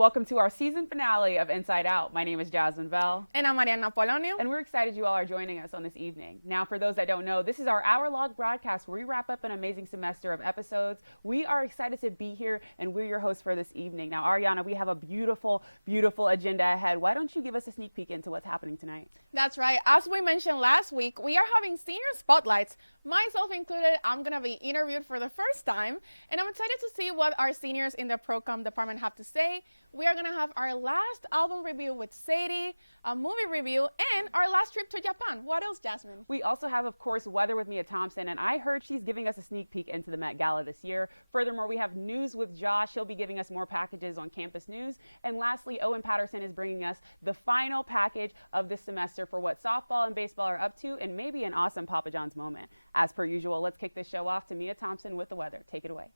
welcome to our season finale of Inside Out. My name is Jasmine Bell. And I'm Arianna Polonio. And we're excited you all are joining us on this evening. Now, for those that don't know, this is our hour-long broadcast where we wrap up an amazing semester of episodes. We are excited to be here, and we're your hosts for this evening. Now, Arianna, we have a beautiful, beautiful agenda ahead. Why don't you give us a sneak peek into what's happening tonight? That's right. As we mentioned last week, we are having senior spotlights. Myself included, I'm going to be interviewed for the first time, and I'm excited to see what our seniors in the pro-comm department have to say. We are going to have our last album review with Sadie, a movie review, and our last trip to Japan. What else, Jasmine? We also have, of course, weather with Mia Thompson, and I heard she's giving us a sneak peek into the Met Gala this year. Furthermore, we have news with Josh. He'll be giving us more packages on campus news. And lastly, Owen Patterson is bringing us the final package of this semester for what softball and baseball are up to, and maybe an awesome Papa John's moment. As per usual, let's kick this show off to Mia Thompson with the weather. Take it away.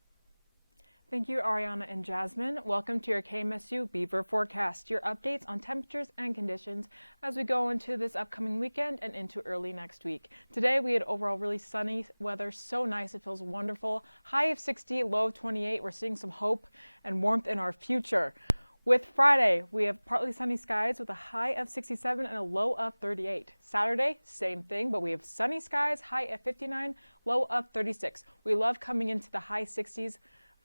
Thank you, Arianna and Jasmine. Welcome to your KMSU Beaver Forecast, your updates on temperatures and conditions as we go into this upcoming weekend and into early next week. Today, we had overall really sunny weather, so nice, it feels wonderful. High of 60, low of 28. We're seeing some hope and warmth in our future. With Friday, we have partly sunny skies with a high of 67 and a low of 38. Saturday, same thing, but we have sunny skies, high of 59, low of 36. We love coming into the high 60s,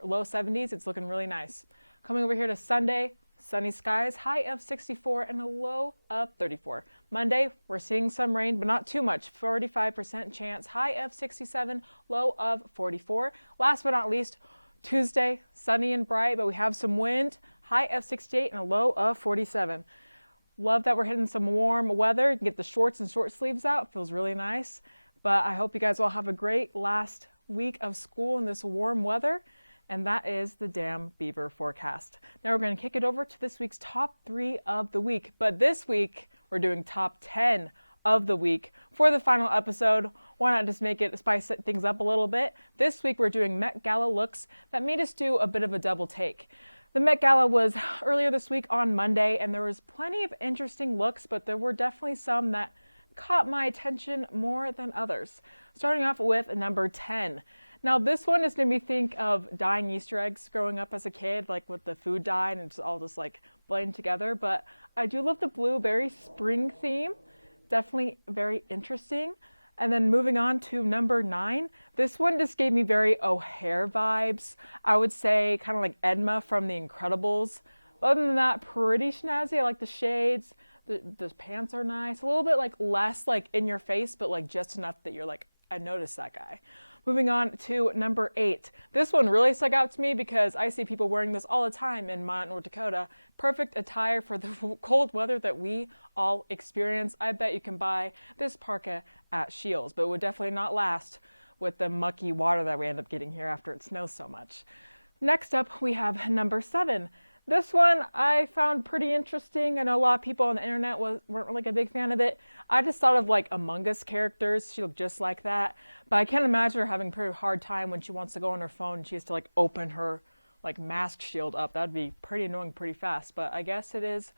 low 70s. It's looking really nice. Coming over here to Sunday, sunny skies, high of 64 and a low of 34. Monday, we're seeing some rain, but not too much. 45% chance, high of 67, low of 44. Last but not least, Tuesday, sunny and bright, but we have some wind, high of 68 and a low of 47. Love that we're hitting some warm weather. You can get the shorts and short sleeves out. Feels really nice. But I hope you guys all have a great last week of school in this warm weather. And that is the damn Beaver forecast. Now we're going to kick it over to this week's top 3 of the week. But this week, we're doing top 10 of the week for the final episode. Why not just make it spice things up a little bit? This week, we're doing Met Gala looks that made us do a bit of a double take. The Met Gala was earlier this week on Monday, and there was plenty of interesting looks, but there were definitely some that caught my attention more than others. Starting off with number 10. Now, this one is made me think of dyeing Easter eggs growing up as a kid, like with the food dye, and it's all just like blending together. But I do love the blueberry spring theme. Definitely very interesting. And then moving on to number 9, this one just gave me very O'Hare vibes. I would say kind of like Edma from The Incredibles. Other than that, pretty snazzy. I like the shades. The pants are nice. A little bit like less like in your face, but like just enough that you're like, I noticed that guy. Moving on to number 8. This one really stuck out to me because I see people wearing this all the time in Minot, North Dakota. Perfect attire for the cold weather that we all experience. I bet you can buy this parka at Shields, but it would definitely not last with the mucky water that we end up getting here after it snows so much. Next up, we have number 7. This one I found pretty interesting. I know a lot of people on the internet weren't like a big fan of it. I just thought of like Among Us characters. She looked just like that. But I can't imagine her having a pretty hard time when she wants to go on her phone and she has to like open her like mask shield up. That'd be pretty annoying pretty fast. But I guess it is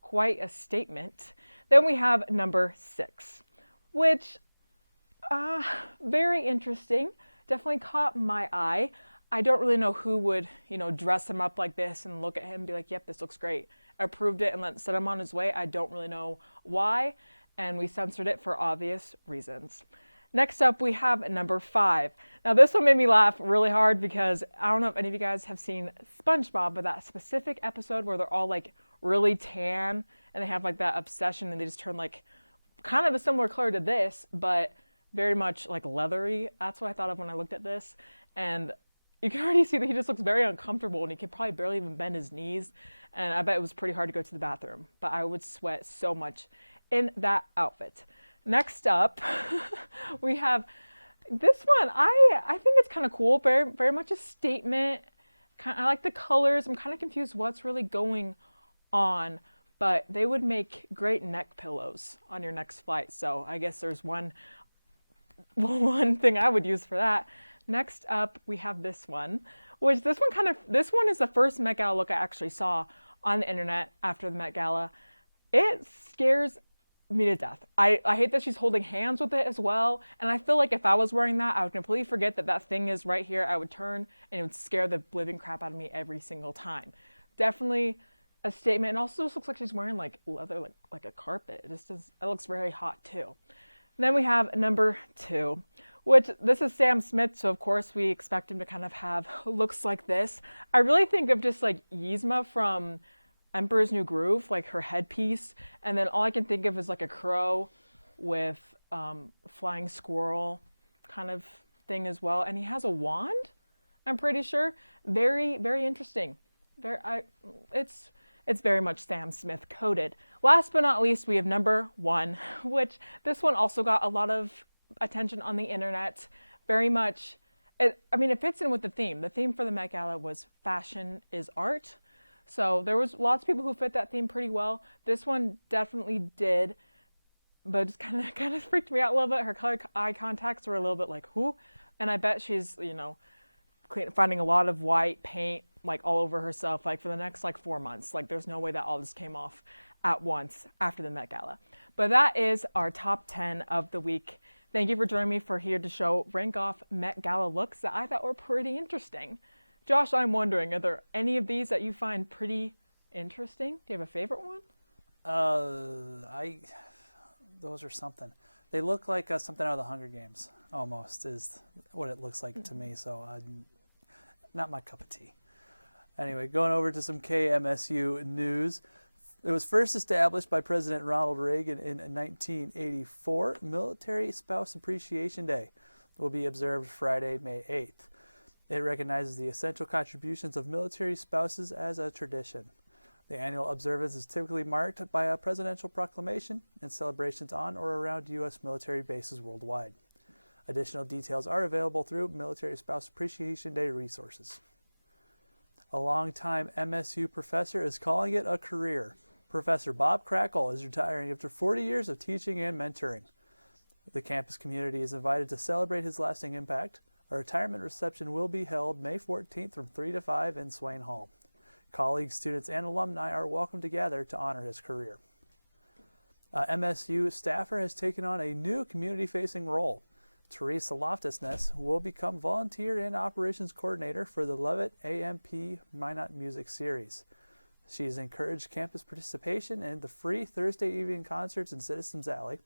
quite a statement. Then we have number 6, which very interesting. Definitely caught my eye. I don't really know who would, dress him up like this and look at him and be like, yep, this looks great. Approved it and sent him on his way. I don't really know why, and we censored it for obvious reasons. Next up, we have number 5. Now, this one made me laugh really hard because I don't know if any of you guys have seen SpongeBob, but that specific episode where they're all like really tan and they have like that obsession and they just turn like kind of a similar color to this, but very much like leathery. That's what I thought of when I looked at this. And you can already see that he just looks very uncomfortable and he can probably barely even bend his knees. And I bet it was pretty hard to go to the bathroom, but I would sweat so much in that outfit. Next up, we have this one. I think it's kind of cool, very, very much a statement. I like the colors. I'm kind of confused what's really going on, but they would make great neck pillows on your next flight. So I guess there's one thing I would use for that. Next up, we have this one, which this one is the first Met Gala look I actually saw on the internet after the Met Gala. It scares me to death. I hate that she's holding hands with it as well. And I feel like if I was wearing that, I would completely forget that thing is right here. I would turn and it would scare the living crap out of me every single time. Definitely a statement. And also just looks like she's wearing like leather, like a carpet. It looks very hot too. Then we have number 2, which this is Sam Smith, so of course we expect him to kind of have looks like this. I really think of just like Yzma from Emperor's New Groove, like her headpiece, and then all I can think of is like a crow with flying squirrel kind of thing as well, and he has a wand, I'm pretty sure. Very, very interesting. It's very much Sam Smith coded. Last but not least, we have number 1, which this one also got a lot of attention on the internet. Very much, it fits in with the theme. The theme for the Met Gala was fashion is art. So there was lots of people who fit that theme pretty well. This one definitely did, but it just kind of freaked me out a little bit. Her color eye contacts were a little bit like, who? And I bet she's, finding a lot of white paint like all over herself, like for the next like 4 months. Like there's no way that all this came off at once after the Met Gala. But that is our top 10 of the week. Thank you for joining me for here to rank off Met Gala looks that I thought were pretty interesting. Josh, I'm wondering, are there any of these that you find pretty interesting? Do you have a favorite one? Those are something. They look like something out of the Hunger Games, almost, is what it looks like to me. So not my cup of tea. Anyway, going over to some KMSU news. It was first established by President Ronald Reagan in 1984. Military Spouse Appreciation Day will be observed Friday, May 8th. It recognizes the essential contributions of military spouses as a tradition. The annual observance is typically marked by a presidential proclamation and celebrations on or around U.S. military bases worldwide. Additional details are available through Military Spouse Appreciation Day resources. A longtime MSU professor is calling it a career. Professor Bob Crackle is retiring after 40 years of teaching and mentoring. The campus community is invited to celebrate his lasting impact. A retirement reception will be held May 14th from 3 to 5 in Swain Hall. Colleagues, students, and alumni are welcome to gather to honor his career. MSU staffer has taken on a new community-facing role. Teresa Loftusness will become volunteer and operations coordinator for the Levitt AMP Minot Music Series. She has encouraged campus participation in the free Thursday evening concerts in Citizens Alley.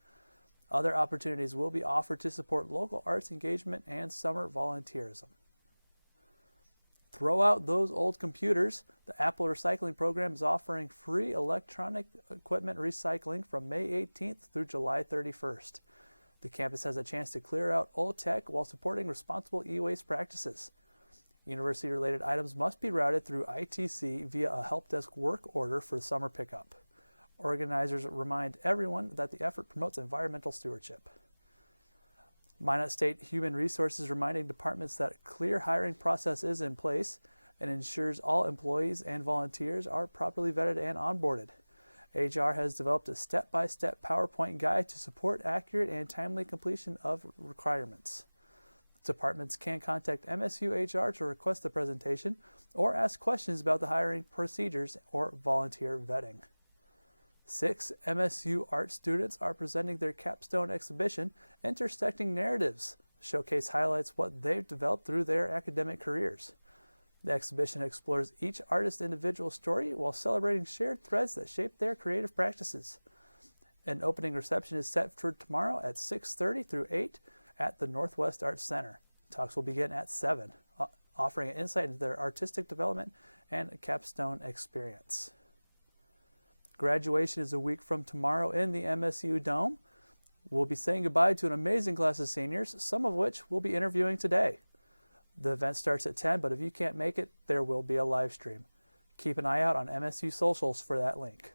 Other opportunities will be offered to support local arts engagement and summer volunteerism. Throw out those old computers. The Apple Recycling Program is offering free electronic equipment recycling from May 18th through July 31st. The campus has a chance to clear out old tech while supporting responsible e-waste practices. University-related items must be routed through ITC via a help desk work order for summer pickup. Organizers remind everyone that the effort promotes environmental stewardship. Minot State Human Resources reminding departments that a clear hiring process is in place and ensures all employees and volunteers are properly vetted and onboarded. HR has developed a step-by-step PowerPoint guide to support accurate and timely completion of requirements. Departments can contact MSU HR to request the presentation or ask questions about the hiring procedures or volunteer vetting. 6 MSU art students are presenting their capstone exhibition, Intersecting Narratives. The showcase highlights what they've developed through their academic careers. The exhibition explores each artist's individual story while celebrating shared threads that shape their creative practices. An opening reception is set for tomorrow at 6:30 through 8 at the Northwest Arts Center. Talks will begin at 7, offering an insight into their artistic development and capstone experience. Graduation is a week from tomorrow in the MSU Dome. We'll be saying goodbye to an amazing class of seniors, some of which we'll be interviewing today. The event starts at 10, but if you can't make it, there will be a live stream. Keep an eye out on MSU socials for that link.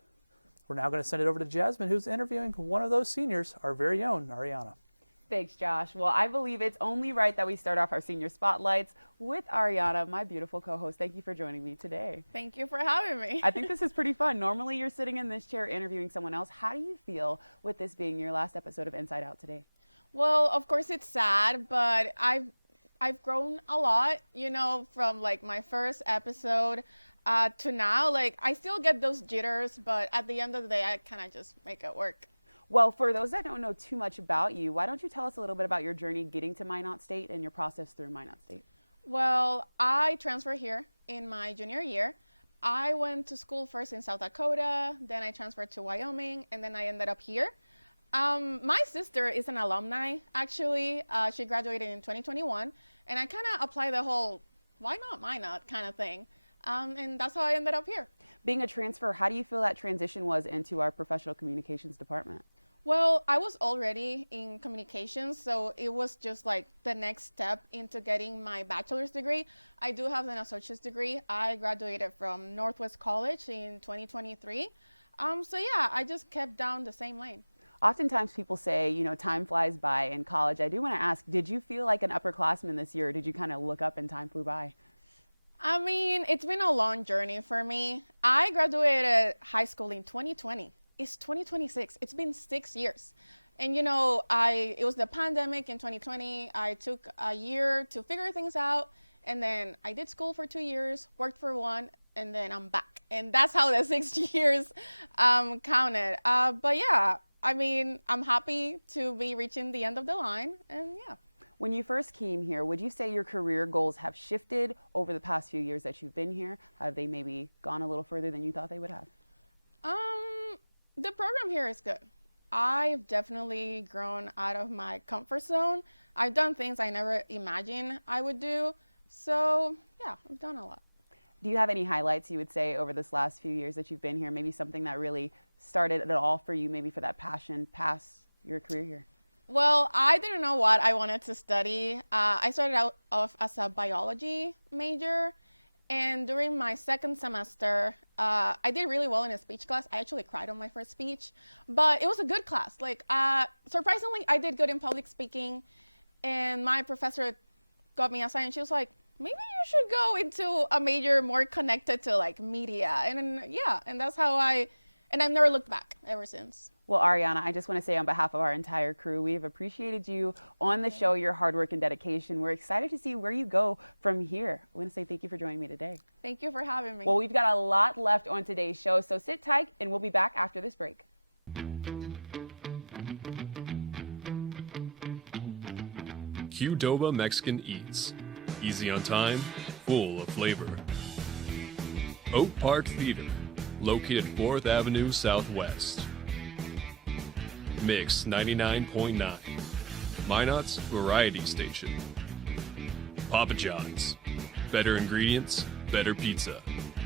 We're now going to send it over to Jasmine, who's interviewing one of those seniors, our very own Arianna. Thanks, Josh. Well, I believe it's only right that we start off our senior spotlights with Arianna, my beautiful co-host. Thank you for joining me today. Thank you for having me. I think this is pretty fun. Normally you're sitting in this chair interviewing someone else. How do you feel with this being your last episode of Inside Out today? Well, of course it's sad, but I've grown a lot, from like my first episode to now. Like I still get those jitters, but at the end of the day, I kind of just make it work. Well, for those that don't know too much about you, why don't you tell us a little bit about your journey getting to Minot State and your process through Minot State? Well, I transferred here in my junior year. I went to school first in South Dakota, then I transferred to Wyoming, and then I ended up here. My sister is an alumni, actually. She graduated in 2021, and I kind of applied the whole, why not Minot kind of thing. And that's how I ended up here. Being a transfer, how do you feel that transition was into our professional communications department? Well, I was already in communications, so it was just like the next step into getting my bachelor's degree. I do have an associate's degree. I graduated from Northwest College in 2023. So yeah, I just kept down the same lane. Oftentimes people say, you know, time flies by in college. I do want to ask, did you feel like an upperclassman this year, or did you kind of look up and time flew by? I mean, it's been a long journey for me. I graduated high school in 2020. It's 2026. It's been 6 years. And, you know, it was the pandemic in 2020. I took a year to figure things out. And then I did school for 2 years, worked for 1, and then I'm back. And that's how the 6 years counted. But yeah, I mean, I'm happy to be reaching the end of the line. And yeah. When you first came here, would you say your career goals have shifted over the past few years that you've been here? Have they maybe gone a little further than you thought they would have? The program here is good. I've definitely grown out of my comfort zone. I've done things I never imagined I would do. So yeah, I've done a lot. Do you have any highlights you would say over this last few years that you've been here? Maybe something that really started it all for you, maybe for that passion past your career here? Well, I didn't know what I wanted to study. I started out off as a biology major. And during my second semester, I did really well in a speech class. I actually cried on my first speech, but it was a good class. Like, surprisingly, I did good in public speaking, and my professor got me aside, and she was like, maybe you should go into a major more connected to like media. And yeah, and that's how and I've never looked back ever since. Well, Arianna, I just want to say on behalf of our entire crew, we have appreciated you on the show, your hard work and dedication. We're excited to see where you go from here. I want to say thank you for joining me today. Thank you for having me. Well, we've got a lot left on today's show, so sit tight and we'll be back after this break. Qdoba Mexican Eats. Easy on time, full of flavor. Oak Park Theater, located 4th Avenue Southwest. Mix 99.9. Minot's Variety Station. Papa John's. Better ingredients, better pizza.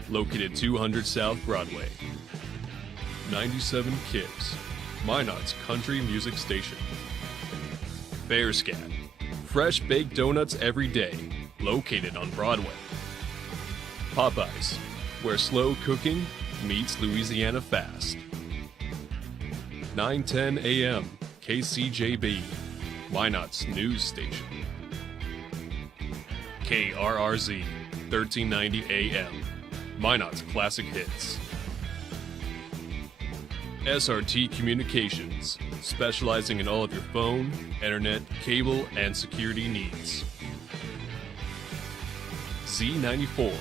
Located 200 South Broadway. 97 Kicks. Minot's Country Music Station. Bearscat. Fresh baked donuts every day. Located on Broadway. Popeyes, where slow cooking meets Louisiana fast. 9:10 a.m. KCJB, Minot's news station. KRRZ, 1390 a.m. Minot's classic hits. SRT Communications, specializing in all of your phone, internet, cable, and security needs. Z94,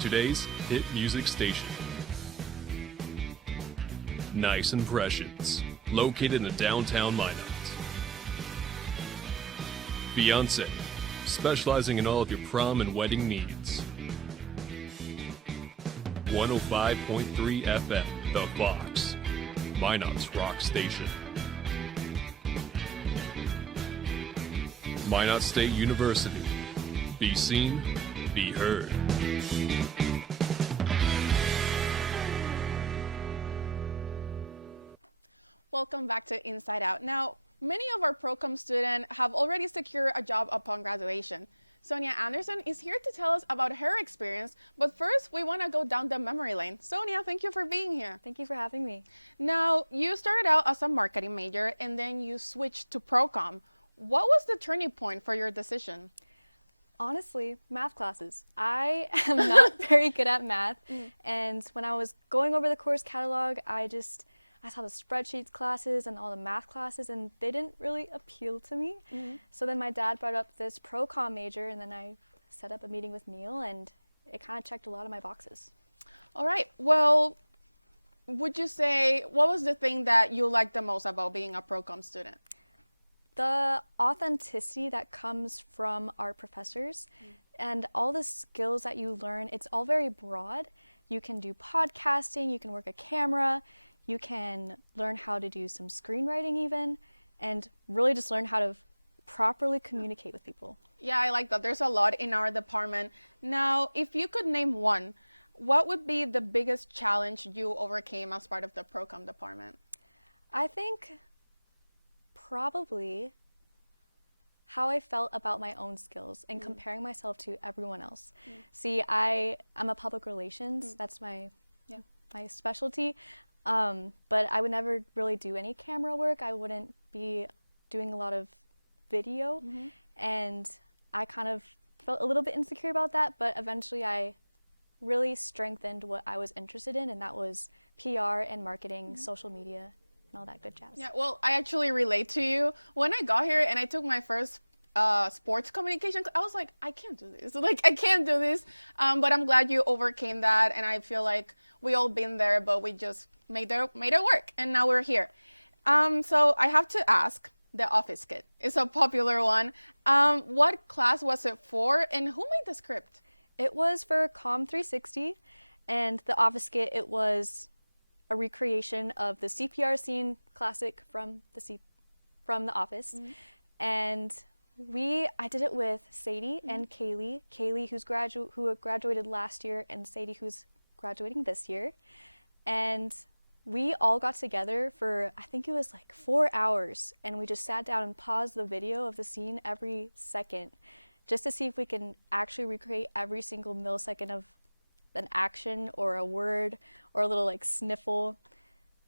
today's hit music station. Nice Impressions, located in downtown Minot. Fiancé, specializing in all of your prom and wedding needs. 105.3 FM, The Fox, Minot's rock station. Minot State University, be seen, be heard. Welcome back to Inside Out. Now, many of our ProComm students have already secured a job upon graduation. Sonja Andersen is here to tell us about her experience, but first we want to go down the memory lane. Sonja, thank you for being here. Thank you for having me. Now, you started out as a marketing major and then you switched to ProComm. What was the turning point for your decision? Honestly, math classes. I am not very good at math, and when I was going over the course catalog, I saw the spreadsheets classes and all the math classes, and they didn't really appeal to me. So then my dad brought up this pro-comm major, and then I set up a meeting with Neil, and it kind of checked a lot of my boxes. All right. Well, would you say, what was the thing that you liked the most about being a pro-comm student? The authenticity that comes from our professors and all the skills that you learn, it's all very broad. You can do podcasting, you can work a camera, you can learn how to do some screenwriting even, and really just learn how to properly communicate with people. Yeah, I like that. There's a lot in our department. Now, if you could name one, what would be the biggest challenge you overcame as part of the Procom department? I think probably how I felt about my own skills and comparing myself to everyone else. See, I'm a public relations. That's my specialty. But I would never really do any camera work. I wouldn't be doing a lot of video. And I kind of felt a little bit insecure about that, but eventually I really strengthened what I was interested in, and that was PR and marketing, social media, and all that good jazz. Yeah, well, I actually relate to you. When I got here and I took my first sports communication, I was like, I can't do this. I can't do this. But I'm glad you overcame that, and I feel like we all been there, but we just made it work, and now we're here. So I have to ask, the office kit is a popular one. What class was it for, and who made the script? It was for comm 360, and the office skit, it was a recreation of the CPR scene classic from the Office. And I did it with Sadie and Kaylee. Kaylee, who graduated last year, and Sadie, who's graduating this year. And we all got together for, I think it was like 4 hours, and we just sat down and paused the video of the scene every second, just to see if we can actually recreate every single millisecond of an action or a word or a little like sniffle.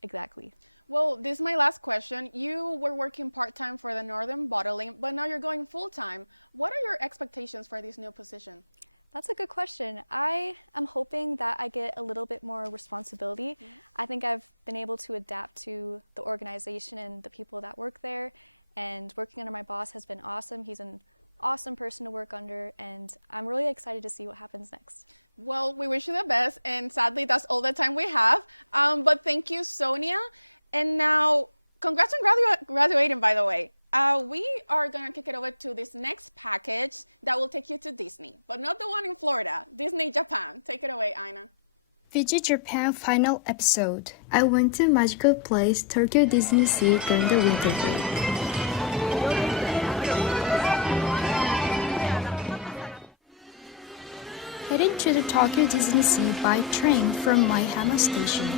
Exactly. Well, this is my last question. You were working part-time for the Northern Bottling, but now you're going full-time. What are your expectations for this new position? That's a good question. I am hoping that I get a little bit more responsibility. I think I've been able to adapt to the organization and the people that work there, and working under my boss has been awesome. He's an awesome person to work under, and I'm really excited to see what happens next. Well, we wish you the best, and sadly that's all the time we have. But thank you, Sonia. And now, congrats on graduating, by the way. We are going to kick it over to this next package that will take you to Disney, but not the one in Florida, Disney Japan. Take it away, Aina. VG Japan final episode. I went to magical place Tokyo Disney Sea during the winter break. Heading to the Tokyo Disney Sea by train from Maihama Station.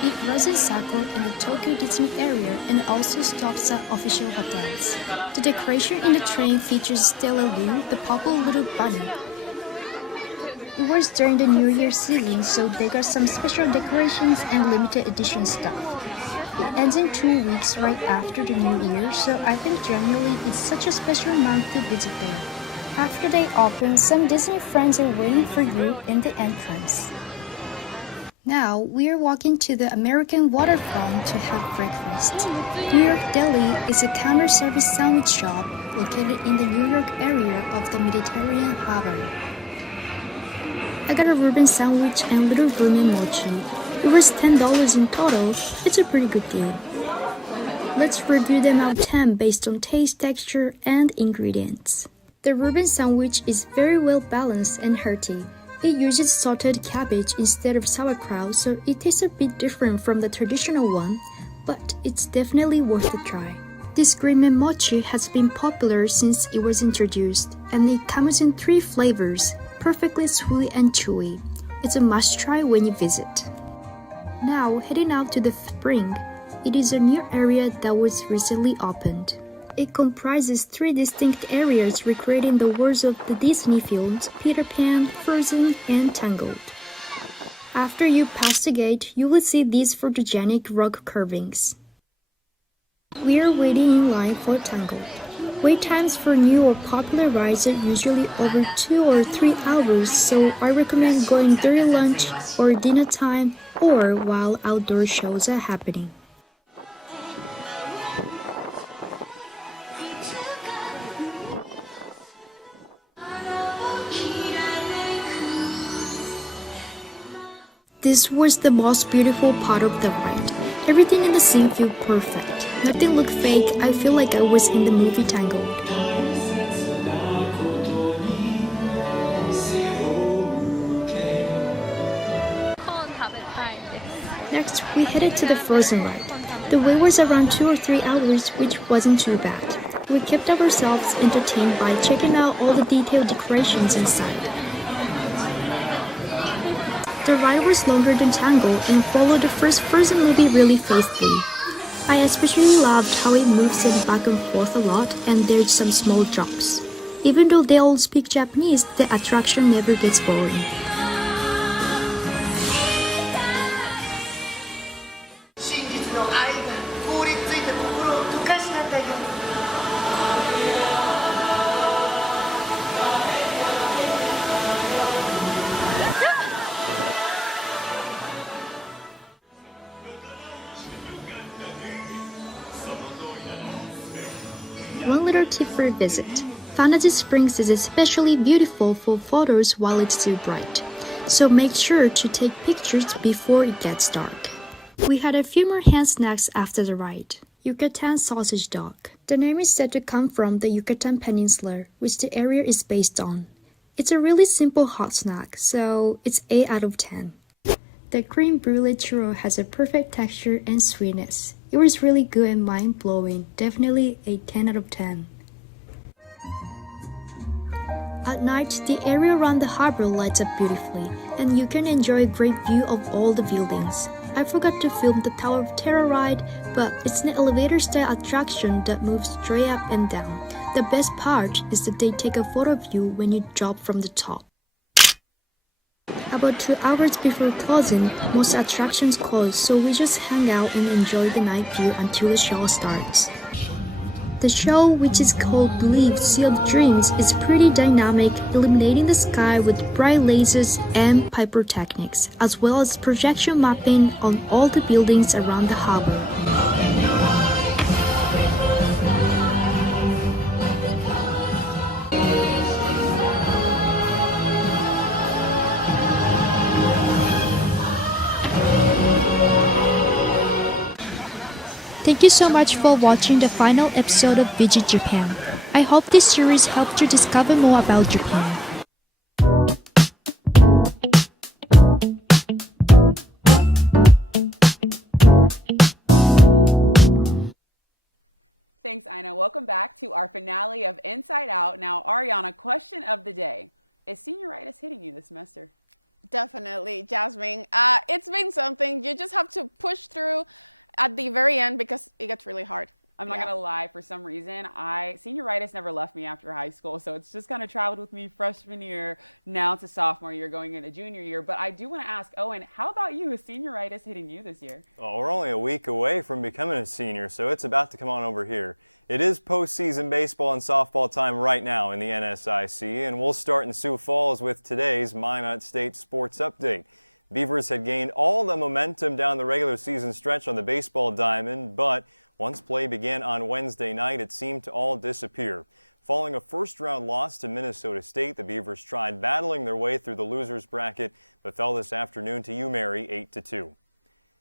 It runs in Sakura in the Tokyo Disney area and also stops at official hotels. The decoration in the train features Stella Lou, the popular little bunny. It was during the New Year season, so they got some special decorations and limited edition stuff. It ends in 2 weeks right after the New Year, so I think generally it's such a special month to visit there. After they open, some Disney friends are waiting for you in the entrance. Now, we are walking to the American waterfront to have breakfast. New York Deli is a counter service sandwich shop located in the New York area of the Mediterranean Harbor. I got a Reuben sandwich and little Reuben mochi. It was $10 in total. It's a pretty good deal. Let's review them out of 10 based on taste, texture, and ingredients. The Reuben sandwich is very well balanced and hearty. It uses salted cabbage instead of sauerkraut, so it tastes a bit different from the traditional one, but it's definitely worth a try. This green bean mochi has been popular since it was introduced, and it comes in 3 flavors, perfectly sweet and chewy. It's a must-try when you visit. Now, heading out to the spring, it is a new area that was recently opened. It comprises 3 distinct areas recreating the worlds of the Disney films Peter Pan, Frozen, and Tangled. After you pass the gate, you will see these photogenic rock carvings. We are waiting in line for Tangled. Wait times for new or popular rides are usually over 2 or 3 hours, so I recommend going during lunch or dinner time or while outdoor shows are happening. This was the most beautiful part of the ride. Everything in the scene felt perfect. Nothing looked fake. I feel like I was in the movie Tangled. Next, we headed to the Frozen ride. The wait was around 2 or 3 hours, which wasn't too bad. We kept ourselves entertained by checking out all the detailed decorations inside. The ride was longer than Tango and followed the first Frozen movie really faithfully. I especially loved how it moves it back and forth a lot, and there's some small jumps. Even though they all speak Japanese, the attraction never gets boring. One little tip for a visit. Fantasy Springs is especially beautiful for photos while it's still bright, so make sure to take pictures before it gets dark. We had a few more hand snacks after the ride. Yucatan sausage dog. The name is said to come from the Yucatan Peninsula, which the area is based on. It's a really simple hot snack, so it's 8 out of 10. The cream brulee churro has a perfect texture and sweetness. It was really good and mind-blowing, definitely a 10 out of 10. At night, the area around the harbor lights up beautifully, and you can enjoy a great view of all the buildings. I forgot to film the Tower of Terror ride, but it's an elevator-style attraction that moves straight up and down. The best part is that they take a photo of you when you drop from the top. About 2 hours before closing, most attractions close, so we just hang out and enjoy the night view until the show starts. The show, which is called Believe Sea of Dreams, is pretty dynamic, illuminating the sky with bright lasers and pyrotechnics, as well as projection mapping on all the buildings around the harbor. Thank you so much for watching the final episode of Visit Japan. I hope this series helped you discover more about Japan. Thanks, Aina. Welcome back to our finale of Inside Out. Now, Arianna, question of the day. Is senioritis hitting you this semester? Definitely, Jasmine. It's been something. You just have to push through at the very end because it gets really hard. I'm not gonna lie, for some reason, senioritis never left me after high school, so it's just kind of traveled with me freshman year, now to sophomore year, going into junior year. But I do want to ask Owen, how about you? Is senioritis hitting you this year? Well, we're only a week away from becoming a senior, so it's about to come on over here. It is postseason baseball and softball time right now in the NSIC, and we'll start in Sioux Falls with today's Minot State Sports Update. Beavers had gained all the momentum down the regular season stretch on the baseball diamond, but once play began on Wednesday night, it seemed to all disappear. Following a first-round loss to Minnesota State, the Beavers tried battling their way through the losers bracket, but fell this afternoon to UMary 8-2.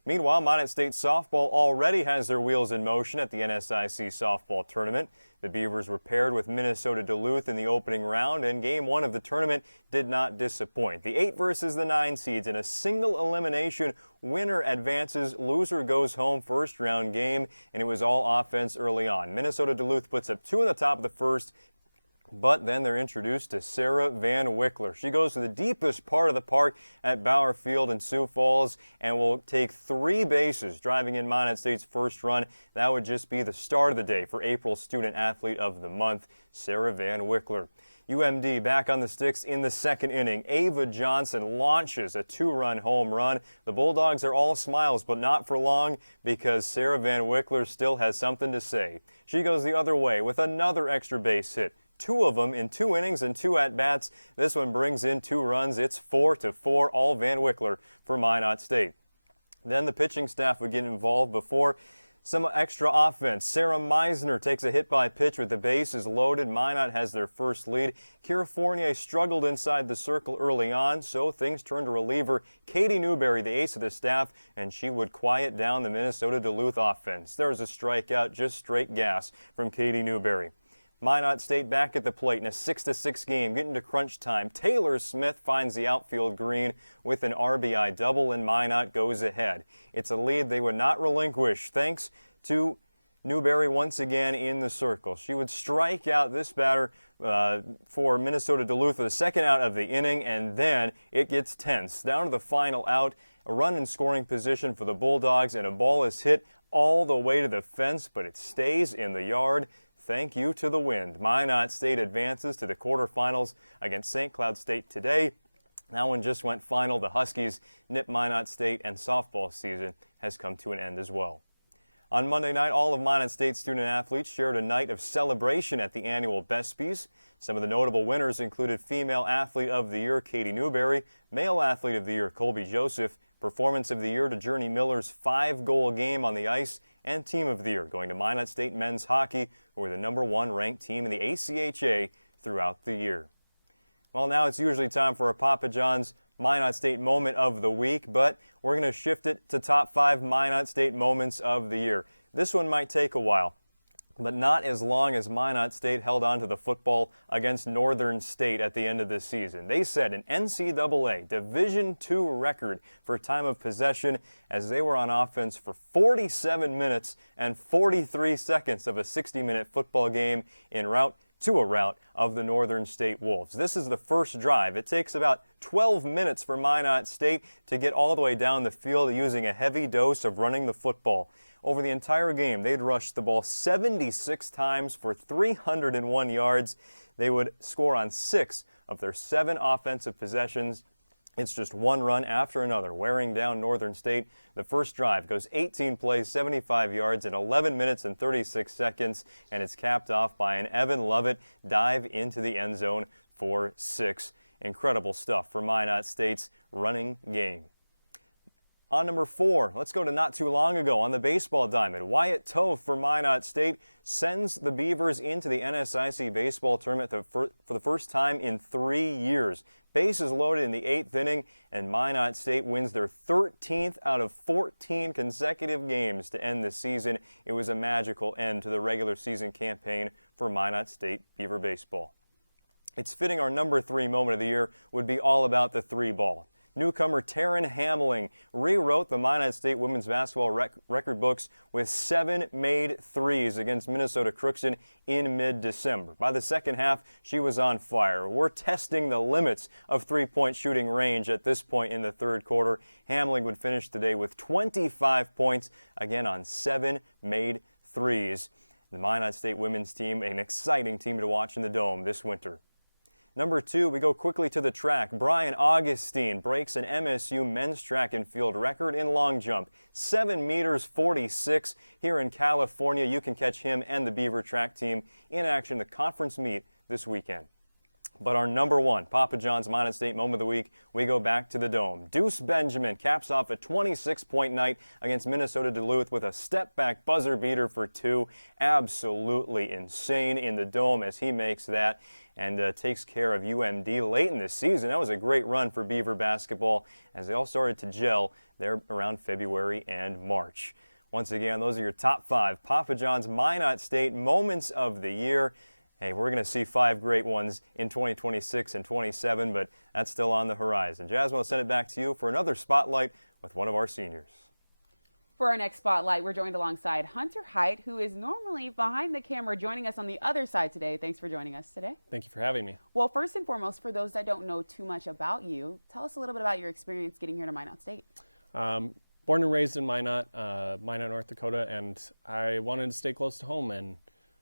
Meanwhile, Minot State softball already has their wheels in motion at the NSIC softball tournament. The Beavers were paired with Minnesota Duluth in the opening round, and Game 1 of the tournament did not disappoint. The 8 versus the 9 seeds in a single elimination. Winner advances, loser goes home first round game, and it was all offense early on. Minnesota Duluth puts up 2 in the top of the first, but then they're introduced to Sarah Van Wickler. She goes to the deepest part of the park at Bauer Field in Sioux Falls and will take 3 bases, driving in Minot State's first run. That would just be the start of the day for April's Student Athlete of the Month, Sarah Van Wickler. UMD back on the sticks in the second inning. Ava Johnson launches a 2-run home run. The Bulldogs are all smiles, but not for long, because Sarah Van Wickler still has something to say. She goes the other way with another extra base hit. 2 of them in 2 innings and 2 at-bats. This one brings in 2 runs. It's 4-4, all Van Wickler for Minot State. Then the pitching staff would get involved before some extra offense. Sarah Meisner takes a hit by pitch with the bases loaded. Minot has their first lead. Kira Fournier struggled inside the circle early on, so things turned to reliever Katie Newberry, the ace of the staff, and she would quiet down the Minnesota Duluth offense. There was a strikeout, just straight gas from Katie Newberry. Minot State back at the plate in a 6-6 game, getting to crunch time. Taylor Smith finds the outfield green with an RBI double, and Minot goes ahead. It's a lead they would not relinquish thanks to Newberry once again in the circle. She would strike out this batter for Minnesota Duluth for the second out of the inning, and then it gets tense. Down to the final out, a run in scoring position for the Bulldogs, and a ball is hit all the way to the fence, but it stays in the yard. Thank you to the wind. Minot State advances to the quarterfinals against St. Cloud State today. That one just went final. The Huskies nip Minot State, and softball season has come to an end as well. On Monday night, all of Minot State student-athletes shared a night of celebration at the annual BESPYs. Some of the notable winners included Female Athlete of the Year Katie Newberry, Male Athlete of the Year Colby Joseph, Performance of the Year to Journey Miller's 5-goal game on the ice, and Team of the Year going to Minot State men's hockey, who were the #1 ranked team in the ACHA throughout the year. Well, now it's usually time for a Papa John's Minot State moment of the week, but we're going to shift it to top 5 Minot State moments of the year. This one might take a while, but not as long as Minot State held on to the football against Northern State at the end of the season. They set an NCAA Division II record for time of possession as they were on offense for 47 minutes and 43 seconds of a 60-minute football game en route to a rout of the Northern State Wolves. This is the first drive. It takes about 12 minutes for Minot State to get all the way down the field using a heavy dose of running the football. Over the entire game, they'd rushed the ball 76 times for 301 yards. They would score on 6 of their 7 offensive possessions. It's just one run after another, wearing down Northern State. The first drive goes 18 plays, 75 yards in 11 minutes and 36 seconds, and it's capped off by an Evan Lovett dive into the end zone for 6. Incredible stuff for Minot State's running game. On number 4, let's go to not too long ago on the baseball diamond. Wyatt Tove for Minot State sends the Beavers into the NSIC baseball tournament for the first time in 3 years. Bases loaded in the 8th inning, and Minot State wins their 13th out of 14 consecutive games to end the season. It was a magical end to the regular season campaign for Minot State Beaver baseball. It's fitting our number 3 moment of the year would be all about the 3-ball. Newcomer Taryn Hamling rewrote the Minot State women's basketball record books with 7 made threes against Minnesota Crookston in mid-December. By the second half, she was on fire. We're testing the limits of three-point shooting range at this point in the third quarter. Hamling would finish the day with 25 points, again on 7 made threes. The Minot State women's team, an exciting team to watch in the Dome this winter. Number 2, we go quickly to the track. Brian Augustine breaks an MSU men's track and field record in long jump. 7 meters 46 here in California. You can catch him and the Beaver track team in action in the conference meet this weekend. But our number 1, Papa John's Minot State moment of the week, we go back to the Dome. Deuce Benjamin caps off a 26-point night against Minnesota Duluth with a step-back buzzer beater for 2. Absolutely insane in the Dome as he makes that and takes care of UMD late in the season. That was a great run for Beaver basketball as they all started to gel there around February and March. Once again, those are your top 5 Papa John's Minot State moments of the year. Hey, we're going to see 5 great ones in 2026 and 27, but that's still on the horizon. Jasmine, I'll send it back to you for another spotlight with one of our seniors. For our next spotlight, we're joined alongside Hunter Heit, who is normally behind the camera, joining us on the other side today. Thanks for joining us today. Thank you for having me. Well, first and foremost, for those that don't know too much about you, tell us a little bit about your experience getting here to Minot State. Born and raised in Minot, North Dakota, and I wanted to stay close to home, and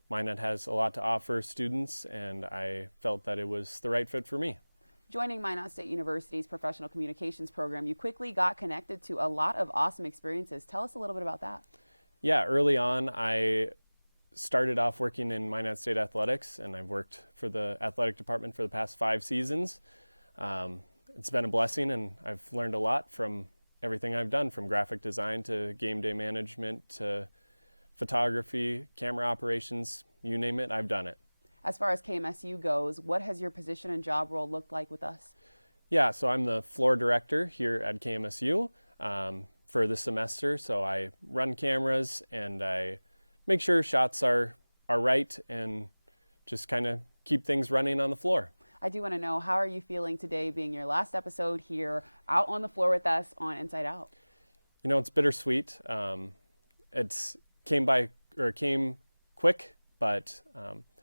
Minot has a lot to offer students, and I felt that it was the right fit for me. Joining Minot State University's professional communications program, you quickly got connected to a lot of awesome experiences. Tell us a little bit about that. Yeah, early on, I started off working in Minot State athletics, and I've worked for the athletic department for the past 5 seasons. It's been a blessing, and I've learned a lot from everything I've done, from graphic design to game day management to photography, camera operations, you name it, I've done it. As far as KMSU goes, what has your position and job role looked like with us? Yeah, so I'm the floor director here at KMSU for the semester. So I run cameras and I make sure shots are right and just kind of keep things running on the floor. I do want to know, how are you feeling today being your last episode here out on the floor with us on Inside Out? You know, it's bittersweet. It's came quick, but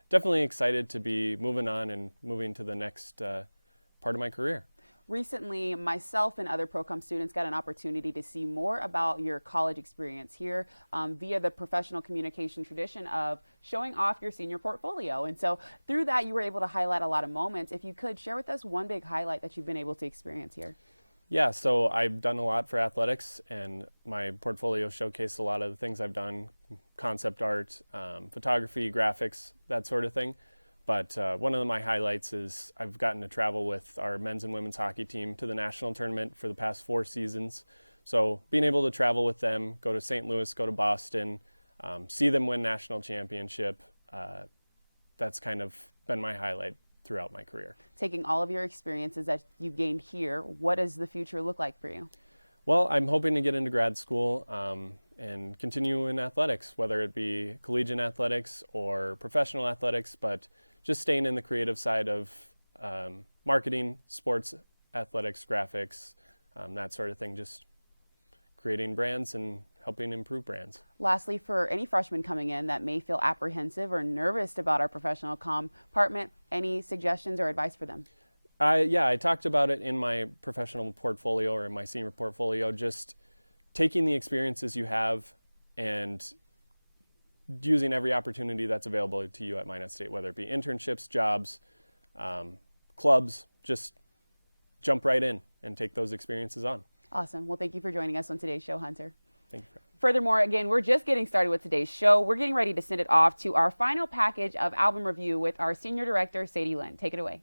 definitely excited to be moving on and moving to the next part of my career. Recently, myself and other ProComm students got an opportunity to see more about your college experience here via the professional communication tradition of showing off your senior portfolio. And so through that, you were able to highlight a lot of moments. If you could share with us one big highlight that you've been able to experience here. Yeah, so I've done a lot for athletics, and my portfolio showcased a lot of the things I've done, concept art, photography, graphics, that sort of thing. But one of my highlights is I've gotten to travel with our men's and women's hockey team to the national tournament for the past 4 seasons. So being able to travel with them, go to St. Louis, go to Boston, see them win national championship, that's kind of been my highlight throughout my career. Taking all of your experiences that you've gained here, what does the future look like for you? Well, I'm hoping to get into grad school and continue in athletics, whether it be collegiate athletics or professional athletics, but just staying in the creative side of marketing, sports, athletics, graphics, that sort of thing, just creating brands and helping improve brands. Lastly, for any freshmen coming in that may feel apprehensive or nervous about our professional comm department, any suggestions or advice for them? I talked about it in my professional portfolio or in my senior portfolio, just taking the experiences you have and using every opportunity that's available to you at Minot State, whether it be internships, jobs, clubs, just jump right in and take those experiences on. Awesome. Well, thank you for joining us on today's show, Hunter. Thank you. Furthermore, again, we're just getting started with today's show. We're getting ready to send it off to our final package of album review with our senior director, Sadie Lynn. Take it away.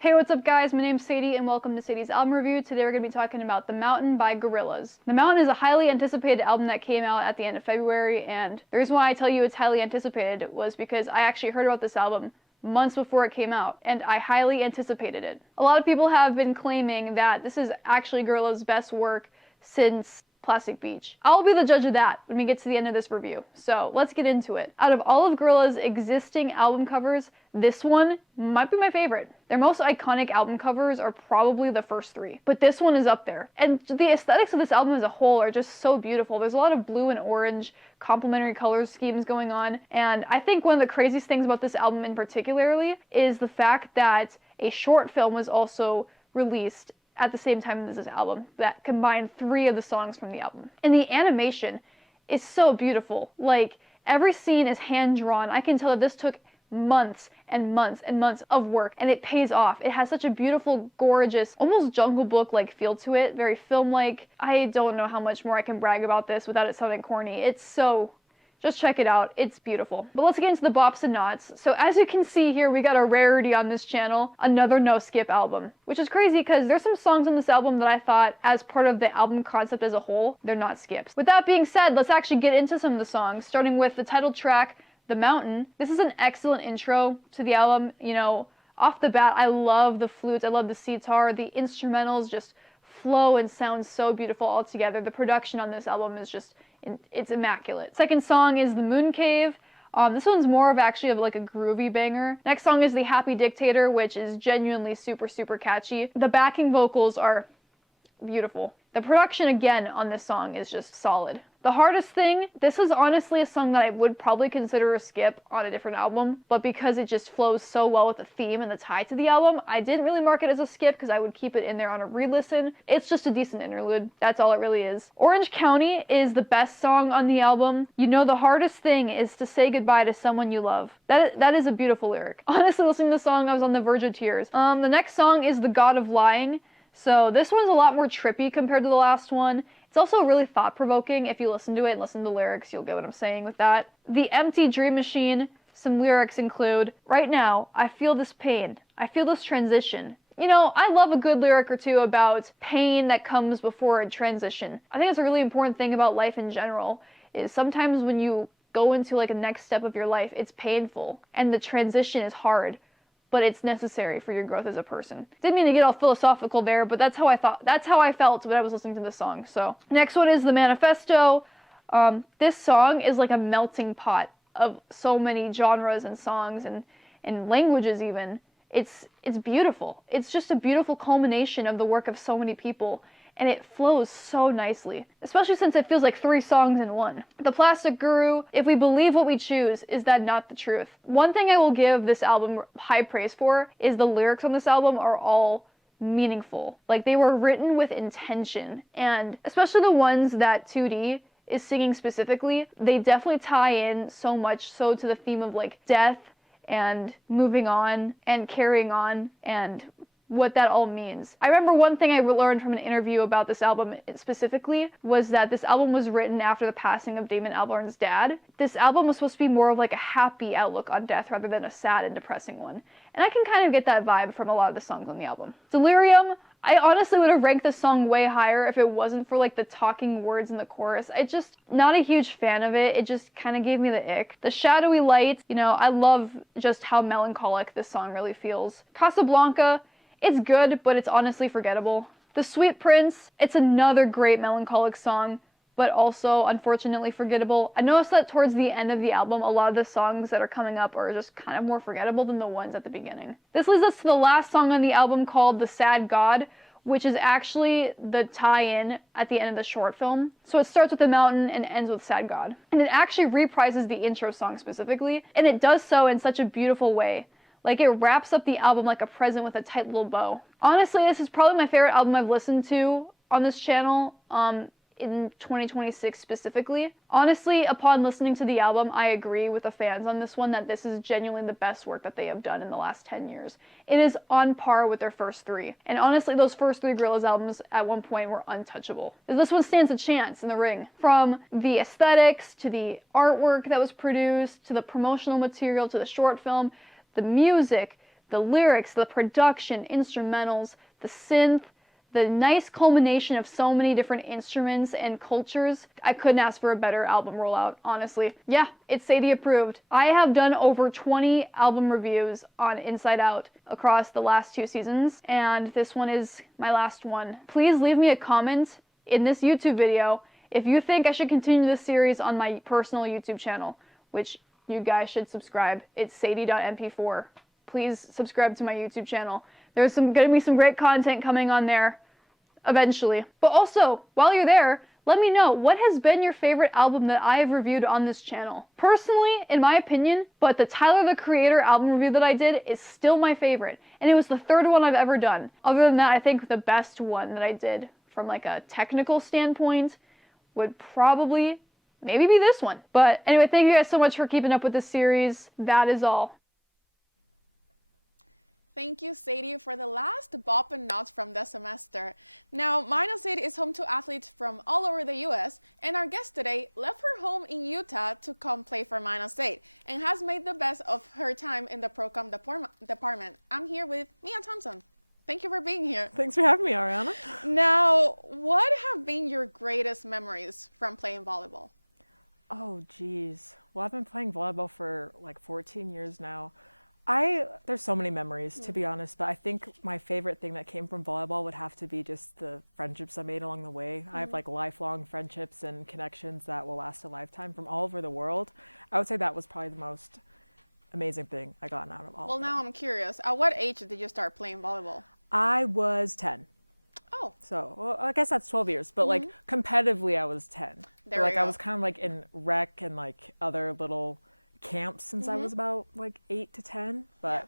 Hey, what's up guys? My name's Sadie and welcome to Sadie's album review. Today we're going to be talking about The Mountain by Gorillaz. The Mountain is a highly anticipated album that came out at the end of February, and the reason why I tell you it's highly anticipated was because I actually heard about this album months before it came out, and I highly anticipated it. A lot of people have been claiming that this is actually Gorillaz' best work since Plastic Beach. I'll be the judge of that when we get to the end of this review, so let's get into it. Out of all of Gorillaz' existing album covers, this one might be my favorite. Their most iconic album covers are probably the first 3, but this one is up there. And the aesthetics of this album as a whole are just so beautiful. There's a lot of blue and orange complementary color schemes going on, and I think one of the craziest things about this album in particularly is the fact that a short film was also released at the same time as this album that combined 3 of the songs from the album. And the animation is so beautiful. Like, every scene is hand-drawn. I can tell that this took months and months and months of work, and it pays off. It has such a beautiful, gorgeous, almost Jungle Book-like feel to it, very film-like. I don't know how much more I can brag about this without it sounding corny. It's so... just check it out, it's beautiful. But let's get into the bops and knots. So as you can see here, we got a rarity on this channel, another no-skip album. Which is crazy because there's some songs on this album that I thought, as part of the album concept as a whole, they're not skips. With that being said, let's actually get into some of the songs, starting with the title track, The Mountain. This is an excellent intro to the album. You know, off the bat, I love the flutes, I love the sitar, the instrumentals just flow and sound so beautiful all together. The production on this album is just, it's immaculate. Second song is The Moon Cave. This one's more of actually of like a groovy banger. Next song is The Happy Dictator, which is genuinely super, super catchy. The backing vocals are beautiful. The production again on this song is just solid. The Hardest Thing, this is honestly a song that I would probably consider a skip on a different album, but because it just flows so well with the theme and the tie to the album, I didn't really mark it as a skip because I would keep it in there on a re-listen. It's just a decent interlude. That's all it really is. Orange County is the best song on the album. You know, the hardest thing is to say goodbye to someone you love. That is a beautiful lyric. Honestly, listening to the song, I was on the verge of tears. The next song is The God of Lying. So this one's a lot more trippy compared to the last one. It's also really thought-provoking. If you listen to it and listen to the lyrics, you'll get what I'm saying with that. The Empty Dream Machine, some lyrics include, right now, I feel this pain. I feel this transition. You know, I love a good lyric or two about pain that comes before a transition. I think that's a really important thing about life in general, is sometimes when you go into like a next step of your life, it's painful, and the transition is hard. but it's necessary for your growth as a person. Didn't mean to get all philosophical there, but that's how I felt when I was listening to this song. So next one is The Manifesto. This song is like a melting pot of so many genres and songs and languages even. It's beautiful. It's just a beautiful culmination of the work of so many people, and it flows so nicely, especially since it feels like 3 songs in one. The Plastic Guru, If We Believe What We Choose, Is That Not the Truth? One thing I will give this album high praise for is the lyrics on this album are all meaningful. Like, they were written with intention, and especially the ones that 2D is singing specifically, they definitely tie in so much so to the theme of like death and moving on and carrying on and what that all means. I remember one thing I learned from an interview about this album specifically was that this album was written after the passing of Damon Albarn's dad. This album was supposed to be more of like a happy outlook on death rather than a sad and depressing one. And I can kind of get that vibe from a lot of the songs on the album. Delirium, I honestly would have ranked this song way higher if it wasn't for like the talking words in the chorus. I just, not a huge fan of it. It just kind of gave me the ick. The Shadowy Light, you know, I love just how melancholic this song really feels. Casablanca, it's good, but it's honestly forgettable. The Sweet Prince, it's another great melancholic song, but also unfortunately forgettable. I noticed that towards the end of the album, a lot of the songs that are coming up are just kind of more forgettable than the ones at the beginning. This leads us to the last song on the album called The Sad God, which is actually the tie-in at the end of the short film. So it starts with the mountain and ends with Sad God. And it actually reprises the intro song specifically, and it does so in such a beautiful way. Like, it wraps up the album like a present with a tight little bow. Honestly, this is probably my favorite album I've listened to on this channel, in 2026 specifically. Honestly, upon listening to the album, I agree with the fans on this one that this is genuinely the best work that they have done in the last 10 years. It is on par with their first 3. And honestly, those first 3 Gorillaz albums at one point were untouchable. This one stands a chance in the ring. From the aesthetics, to the artwork that was produced, to the promotional material, to the short film, the music, the lyrics, the production, instrumentals, the synth, the nice culmination of so many different instruments and cultures. I couldn't ask for a better album rollout, honestly. Yeah, it's Sadie approved. I have done over 20 album reviews on Inside Out across the last 2 seasons, and this one is my last one. Please leave me a comment in this YouTube video if you think I should continue this series on my personal YouTube channel, which you guys should subscribe. It's sadie.mp4. Please subscribe to my YouTube channel. There's gonna be some great content coming on there eventually. But also, while you're there, let me know what has been your favorite album that I have reviewed on this channel. Personally, in my opinion, but the Tyler the Creator album review that I did is still my favorite, and it was the 3rd one I've ever done. Other than that, I think the best one that I did from like a technical standpoint would probably maybe be this one. But anyway, thank you guys so much for keeping up with this series. That is all. Thank you, Sadie, for the last bop and nods from the semester. Now, Minot State is home to athletes from all over the U.S., and our guest today left her home in Utah to come play for Minot State and has made the best of her time in the Pro-Com department. I'm here with Mia Thompson. Thank you for being here. Thanks for having me, Arianna. Now, what have been your greatest memories from playing volleyball? Oh, geez. Well, I've been playing volleyball for like 14 years now. There's so many memories, to be honest, but I think my favorite thing that came from volleyball would have to be just the friendships I made along the way. I have like lifelong friendships and connections that will last a lifetime from all over the world. I would say that was probably the most amazing thing I got out of all of now I'm curious. At what age did you start playing volleyball? I was 10. Oh. So, well, I guess that's 12 years, but like competitively I was 10. There but, we go. I was kind of like in rec and like other little camps since I was about like 8 to 10, but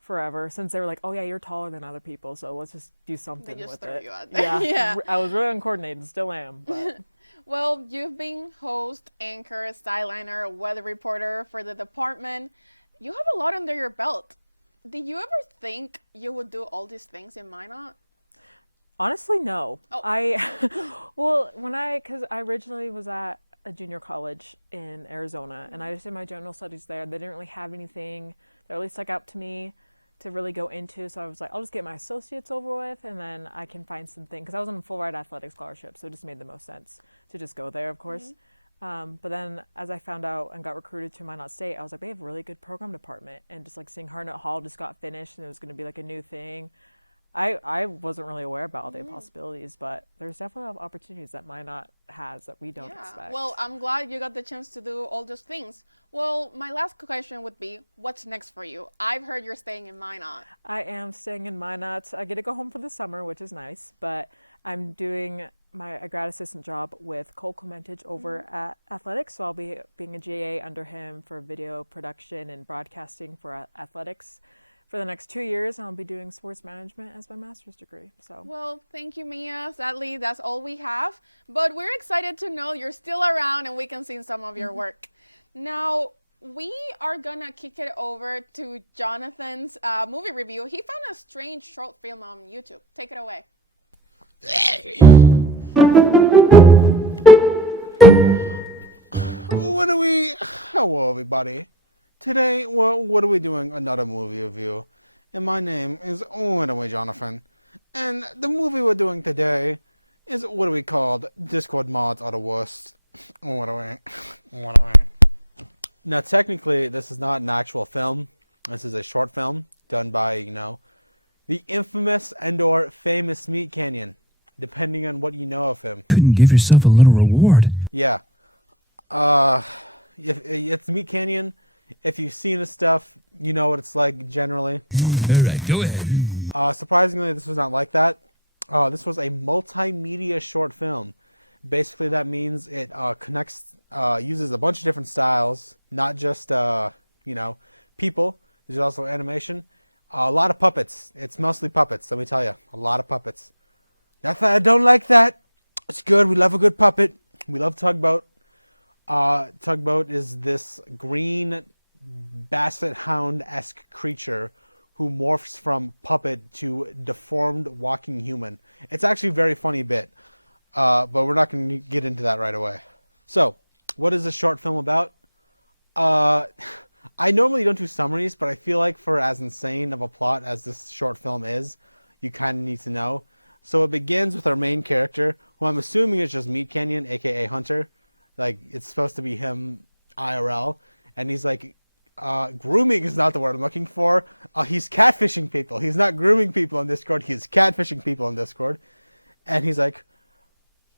forever since they were like, oh yeah, you're taller than other people, so let's just do something they just with throw it. You out there. Yeah. I was really uncoordinated, still am. But. Well, you've been host, anchor, sideliner, weather reporter for the department. You have a lot under your belt. Did you ever think you would do all these things in Minot? Honestly, no. Oh. Well, because I originally was at a junior college in Arizona, and I just did my general studies there. They didn't really have anything that really stuck out to me to really go into, so I was like, I'll just get my associates over with, and then I can find something, because I was on a full ride athletic scholarship, so it just made the most sense to just go there, of course. But then as I found out and got recruited to Minot State, I was like, they have a really good program department. And just like seeing Harnett Hall just got finished and it was going to be like a new thing. I wasn't really aware about all the possibilities, but there's definitely opportunities that Minot has that we don't expect. Well, I'm glad you got the chance to do all those things. Well, my last question would be, what's next for you? I've heard you're staying in Minot. I am staying in Minot. I get to go home for the summer, which is nice, but I'm doing a grad assistant job with Cole Clementage over at athletics. So I'll be being a GA under him for video production and broadcasting for athletics for the next 2 years, and I'll be doing sports management as my master's degree. So, well, thank you, Mia. Sadly, that's all we have, but we're excited to know you're still around and we can see some of your work. Now, we are gonna kick it over to Jonathan's movie review. He found a strange short film on YouTube. Take it away. Hello, everybody. Today, well, what are we doing? Another movie review. And my name is Jonathan. And the movie we're doing today is what we called Discord Mods Are the Worst. Now, technically, this is not an actual film. This is a short film done by, the infamous and/or famous Meat Canyon, depending on what you know of him. Couldn't give yourself a little reward. Yeah. If it's Meat Canyon. If you've seen his stuff, you know what it's like generally. All right, go ahead. Surprisingly, this was not like that. This was a multimedia short film. Basically, that means it uses a bunch of different styles, not just, people. There's also animation. A lot of puppets. It's mostly puppets, let me tell you. A lot of puppets. Not that I don't like that. It's good. We love a good puppet. We love Tugboat. Tugboat is this green basset hound-esque creature who morphs from puppet to deformed walking human. It's actually a very funny bit, but we're not going to get into that right away. So, what is this short film about? I normally don't do summaries, but I feel like for as insane of a plot as this short film is, you kind of need to know. So it begins with our main character, who I'm assuming is just Meat Canyon, aka Hunter. Like, it's supposed to be him IRL, and he's like, grooming is not the word I'm looking for. He's catfishing people. He's not grooming people on Discord. He's catfishing people on Discord. And he's like,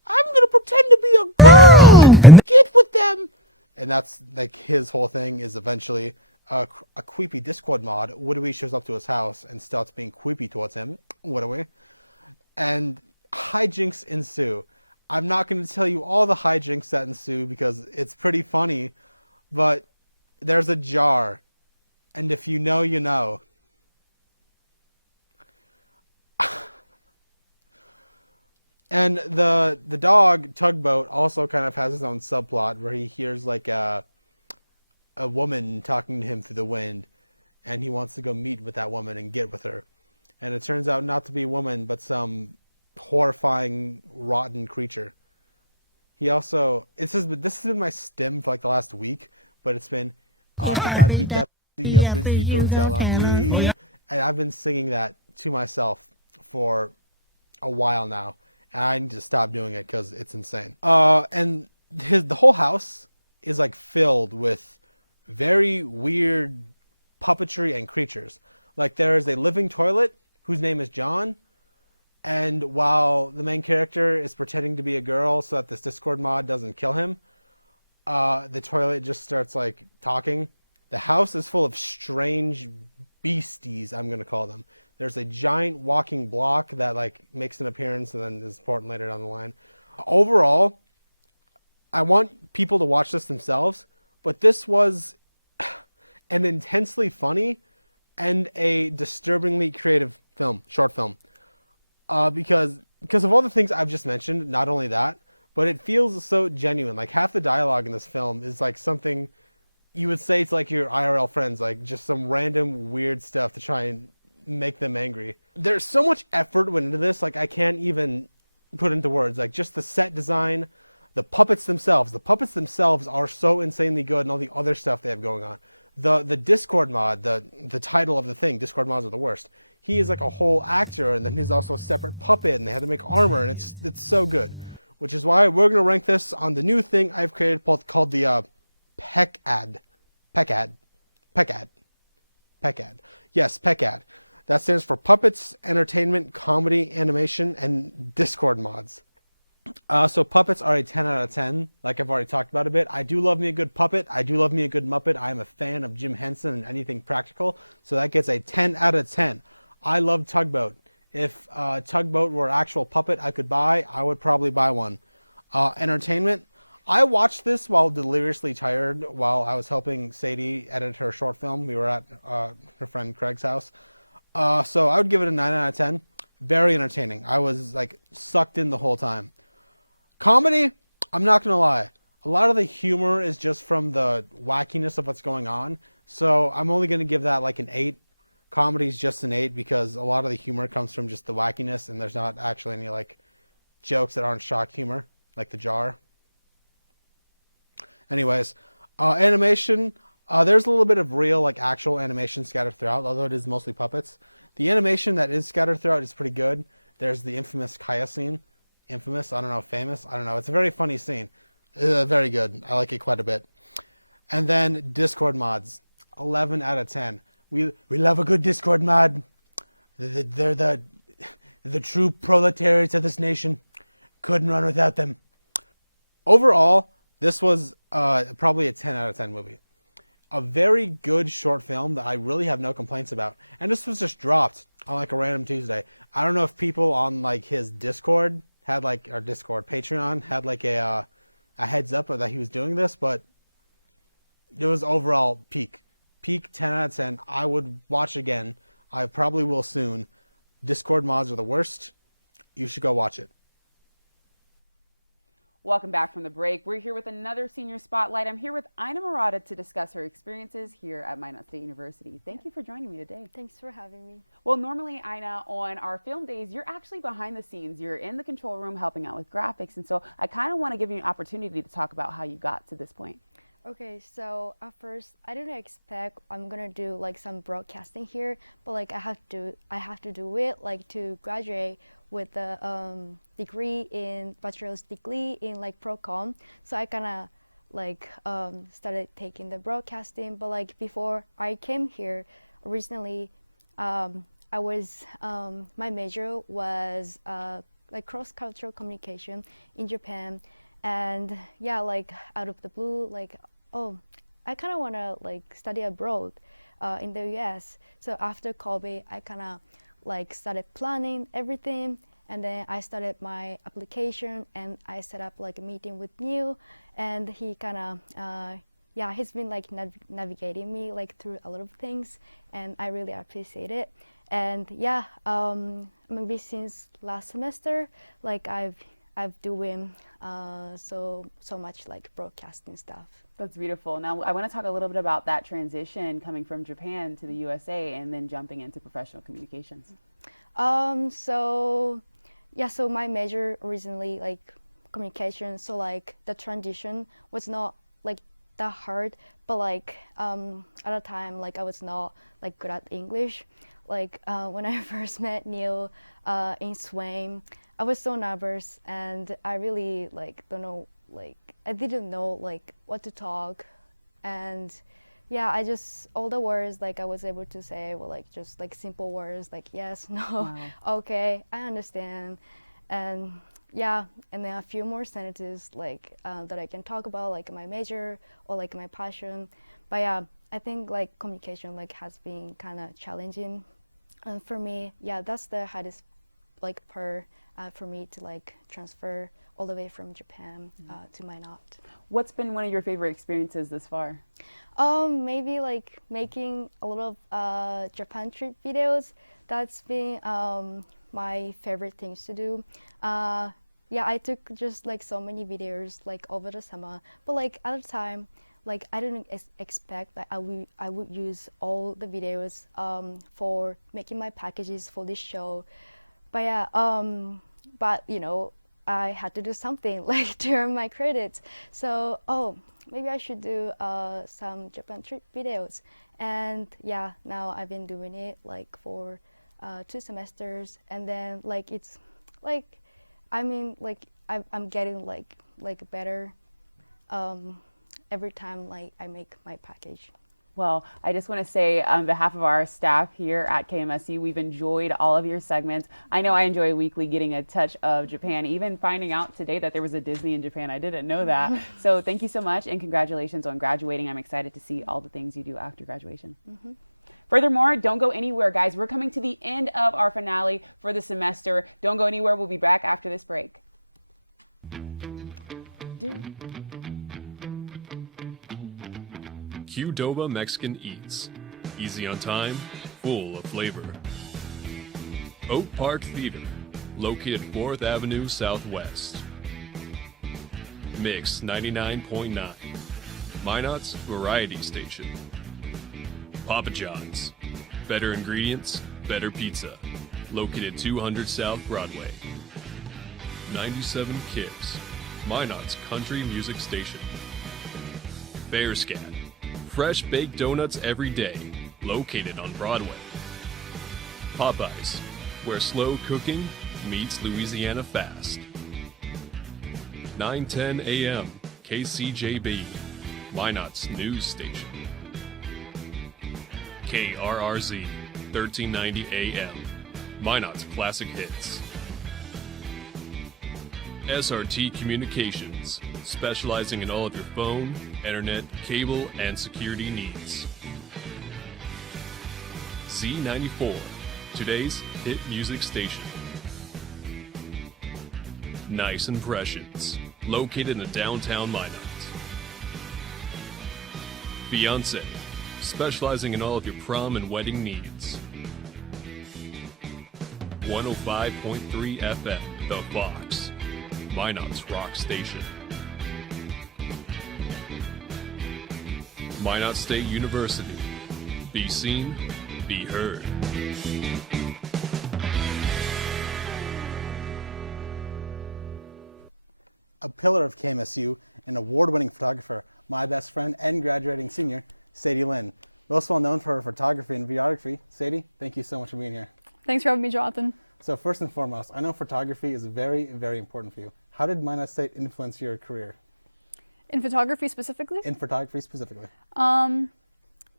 I'm going to pretend to be a girl and get with them. And that's, like, his whole thing is eventually a creepy Discord mod. Woodawee shows up to his house and starts being creepy towards him. Woodawee. And hijinks ensue. I'm not going to tell you all the hijinks that ensue because it's pretty funny, but there's a jar, and if you know, you know. And the dog, Tugboat, also kind of has his own subplot where he hears like a woman talking to him through the wind, and he wants to go meet with that woman and get with her. And it turns out not to be a woman, but some horrifying, rotten creature. He also, this has been my stim for like the last week, but it's been, if I beat that up, you go tell on me. And I've been singing that to myself for a while now, and I need to stop doing it because it's insane. And the whole house is like filled with very weird puppetry and creatures. Like there is a living toilet whose name is John. And while the main character is pretending to be a girl so that this Discord mod doesn't kill him, the toilet just starts like talking. The house is full of strange beasties, I'm going to call them. There's a giant walking block that like makes an appearance and then is important later down the line. Overall, I want people to watch this themselves, but this was an intensely funny and a disturbingly creative short film. Because of all the things I've just mentioned, not only that, but it feels so genuine. Like half the dialogue in this film is like something you would say to like your IRL friends, like just some random weird stuff to try and make them angry. There's so much effort went into this, like I can't even put into words. Like just the set design, the puppets themselves. The puppets themselves are so insanely good, and all the other stuff they have going on. The Discord mod, the title of the thing, Discord mods are the worst. He is like a whole actor, and then he's also a separate puppet, and they had to make armor, and it's so good. which is why we're going to rank this on the new thing I've created called the PECAD. PECAD. Yes, PECAD. That stands for Puppets, Entertainment, Comedy, Animation, and Discord mods. So puppets are a 10 out of 10, like I've already talked about a bit. I do love me a good puppet. I do love me a good Muppet. I'm a fan of Jim Henson and anything practical, so that gets a 10 out of 10. I love Tugboat. If Tugboat were an actual puppet I could buy, I would probably buy one. Entertainment. I watched this while deliriously tired while I was helping Sadie edit her short film. We were at her friend Craig's house. So I would give it a 9 out of 10. Very entertaining. I was like sucked in the whole time. Comedy, I'm not going to lie. A lot of the humor is just from the wackiness of what's going on. So I'm only going to give that like an 8. Comedy's just an 8 because a lot of the humor comes from just the wackiness and there's not actually any like jokes that aren't shock humor, like the jar. Anyways, animation, there's a little bit of real like actual animation scattered throughout, although it is mostly puppets. The animation that is scattered throughout is pretty good. There's the infamous Kaya scene. Infamous, I don't know, famous, I don't know. It's a very funny scene. Very good. I like it quite a bit. And then Discord mods, 11 out of 10. We love a good Discord mod. They're the true proletariats of this nation. Couldn't run without them. Overall, this was probably a 10 out of 10 movie. A very good short film that I really have no complaints about. And this was just dropped on like a random Tuesday. I don't know if people on like his Discord had like, or Discord, Patreon had like a heads up that he was doing this, but it was overall peak 10 out of 10. I would watch again. I probably will soon. Discord mods are the worst. You should go watch it. Welcome back from the break. We're here with another senior spotlight. I'm here with Aina Murata to discuss her experiences here at Minot State University. Thank you for joining me today. Thanks for having me. Well, normally, Aina, on our film days, you're actually behind the scenes. You're in the control room helping out with graphics. And so I kind of want to give you an opportunity to talk about how you got to this point. Okay, so at first I didn't expect I'm gonna do like some broadcasting here, but like I have to do it like to graduate with the bachelor's degree in like pro-comm. So I kind of like started taking the broadcasting, but like before I came here originally, I was my major was like cross-cultural communication in Japan. And yeah, like out of the blue, like, oh, I kind of want to like study abroad in the US. So after COVID, I kind of like started planning everything. And then I started my application and I set up like a meeting with Neil. And he kind of, he's been like navigating me like through a lot of things. And I really appreciate it. And yeah, maybe since last semester, like I've doing so much like broadcasting stuff. That's beautiful. Now I want to talk a little bit about that transition coming from Japan to the USA and then jumping into professional communications. So my major originally like communication. So like the transition was not like that hard, but like at the time like I was not like good at English. Like when I first met Neil in Swain, I was so nervous and I really like I didn't know like what to talk, and yeah, I just all the words like I was able to say were like just like simple words like yes, no, wow. Okay, I understand, and yeah, and then a few more sentences like that I can talk about like my major or like my passion. But yeah, I think like communication like has been kind of challenging, and for me, yeah, that's the hardest like part for me to like transfer all the way from Japan to Minot. What's been one of your favorite experiences this far? Maybe like making a lot of Japan trip videos. That's been my favorite things to do. Yeah, I took just like so many videos like over the summer, but like at the time, like I didn't expect that I would use all the videos for making my packages for this show. But yeah, but you know, I had to do something like to earn my credits. So, maybe I should do some Japan trip videos. And yeah, now I've been doing it like for 2 semesters. And then like it's like, I mean, like I'm getting like better every time like I make my package. Well, I just want to say on behalf of our staff here at KMSU, we've enjoyed all of your segments. I know I enjoy weekly getting a touch of Japan, even finding out today that there was a Disney in Japan. I didn't know that. So thank you so much and congratulations on graduating. I'm excited to see all the things you do after graduation. Furthermore, don't go anywhere, guys. We're coming to the end of our finale for the semester. Don't go anywhere. We'll be back after this break. Qdoba Mexican Eats. Easy on time, full of flavor. Oak Park Theater, located 4th Avenue Southwest. Mix 99.9. Minot's Variety Station. Papa John's. Better ingredients, better pizza. Located 200 South Broadway. 97 Kids. Minot's Country Music Station. Bearscat. Fresh baked donuts every day, located on Broadway. Popeyes, where slow cooking meets Louisiana fast. 9:10 a.m. KCJB, Minot's news station. KRRZ, 1390 a.m. Minot's classic hits. SRT Communications, specializing in all of your phone, internet, cable, and security needs. Z94, today's hit music station. Nice Impressions, located in downtown Minot. Fiancé, specializing in all of your prom and wedding needs. 105.3 FM, The Fox, Minot's rock station. Minot State University. Be seen, be heard. A pillar of KMSU, an award-winning photographer, my best friend and graduating senior, Sadie Lynn. Most well known for her photography and videography. Sadie, thank you so much for being here. Thanks for having me, Jonathan. So first and foremost, I know photography is very, very important for you. How did Minot State influence your career? In photography specifically? In photography specifically.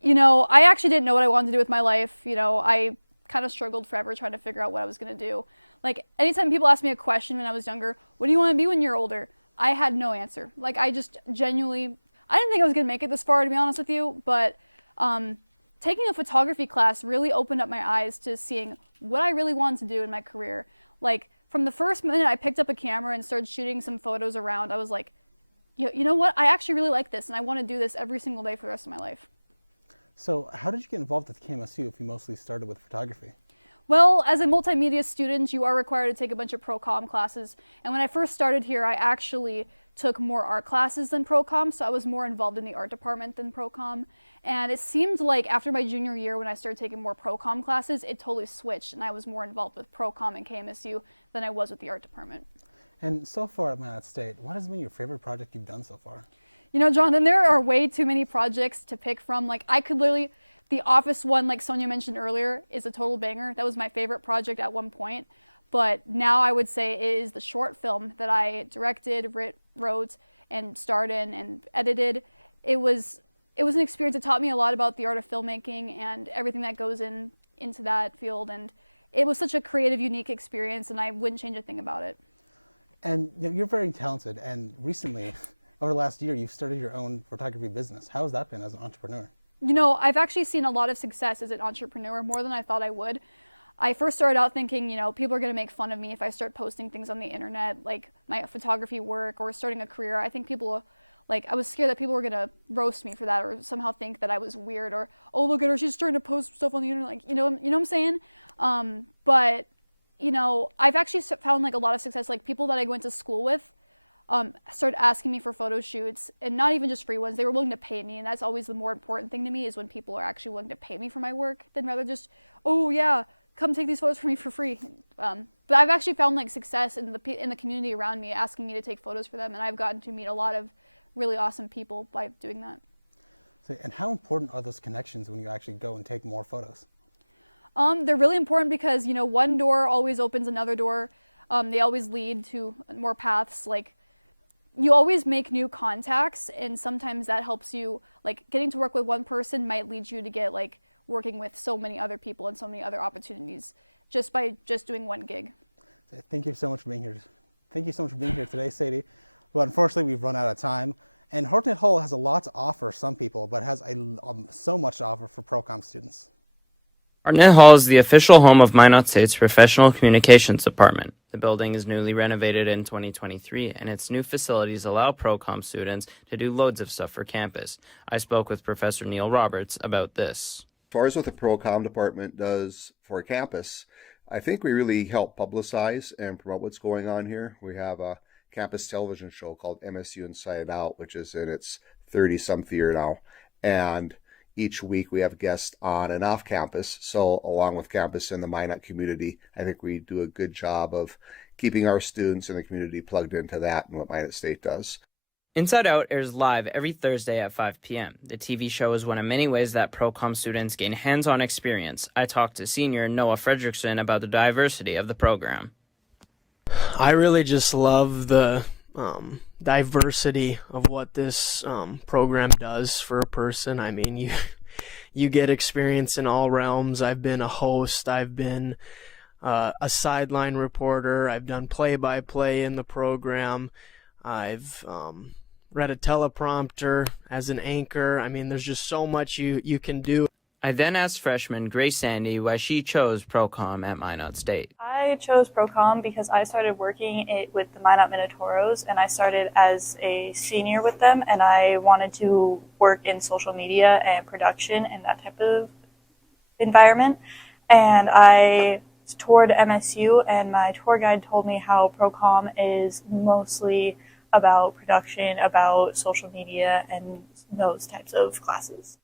You know, I actually didn't know what I wanted to do with my life. You know, I kind of struggled forever trying to figure out what I was going to do. Like, anytime people asked me a question when I was younger, what do you want to be when you're older? I had no answer. Like, I just genuinely, I didn't think I was going to make it this far, to be honest with you, but taking a photography class really opened up my eyes to seeing what I really wanted to do in my career. Like, from the first minute I picked up a camera and started shooting some photos around, I was like, you know what? I actually really like this, and I want to do this every single day for the rest of my life. So how did you get involved with KMSU if you mostly started with photography? Well, as a multimedia student, you are required to take a bunch of pro-comm classes. And when I first started here, I actually took more art classes than pro-comm, so I was more involved in the art department than pro-comm. And it seemed like after my junior year, when I started taking more pro-comm classes, it totally switched, and I was more involved with pro-comm and KMSU than I was with the art department. And so far at Minot State, what has been your favorite project you've done so far? You know, Jonathan, there are way too many projects to pick from. Like, I could literally, the Office one, like Sonja mentioned earlier, is a total banger. That was my favorite project at one point. But now I would say it is the short film that I directed, wrote, and starred in, and edited. It was an experience that taught me a lot about the art of filmmaking and everything that goes into that field. And it was such a creative, unique experience, and I wouldn't change a thing about it. And you're very talented, and recently, over the last year, you've started your own photography business. How has that been as an entrepreneur? You know, I've actually seen a lot of success as an entrepreneur, more than I thought I would. I first started out thinking, you know, people are going to make fun of me if I start posting things on the internet, like my photography work or starting a career. I think people, like, I was scared that people were going to roast me for that or somehow think that I was weird or, oh, look at her, she's starting to post stuff on the internet, like, you know what I'm saying? But, you know, I've actually found, like, a lot of success, like, people that I went to school with started asking me for photo shoots, and not even just free ones. They were willing to pay me, and that's always the more important thing to me, is when people are actually willing to pay me for my work, than rather just, oh yeah, come take these photos for me for free. But I've actually found, like, success in the community around me asking me to take photos for them, and I've gotten to meet a lot of really awesome people by doing that. So, and how important are those connections when you actually go and take more photos? They're really important because, you know, one door always opens another door. They always lead to more paths. Like, you always make new contacts, and sometimes that helps you, like, getting to work with one person might lead you to get, like, working with so many other people and so many other opportunities just by just doing one gig. Thank you so much for being here. Thank you so much for being here today, Sadie. But unfortunately, we've run out of time. And Hartnett Hall has a lot to offer some people, but has so much to offer for ProComm students. Hartnett Hall is the official home of Minot State's Professional Communications Department. The building is newly renovated in 2023, and its new facilities allow ProComm students to do loads of stuff for campus. I spoke with Professor Neil Roberts about this. As far as what the ProComm department does for campus, I think we really help publicize and promote what's going on here. We have a campus television show called MSU Inside Out, which is in its 30-something year now. And each week we have guests on and off campus. So along with campus and the Minot community, I think we do a good job of keeping our students in the community plugged into that and what Minot State does. Inside Out airs live every Thursday at 5 p.m. The TV show is one of many ways that ProComm students gain hands-on experience. I talked to senior Noah Fredrickson about the diversity of the program. I really just love the diversity of what this program does for a person. I mean, you get experience in all realms. I've been a host. I've been a sideline reporter. I've done play-by-play in the program. I've read a teleprompter as an anchor. I mean, there's just so much you can do. I then asked freshman Grace Sandy why she chose ProComm at Minot State. I chose ProComm because I started working with the Minot Minotoros, and I started as a senior with them, and I wanted to work in social media and production and that type of environment. And I toured MSU, and my tour guide told me how ProComm is mostly about production, about social media, and those types of classes.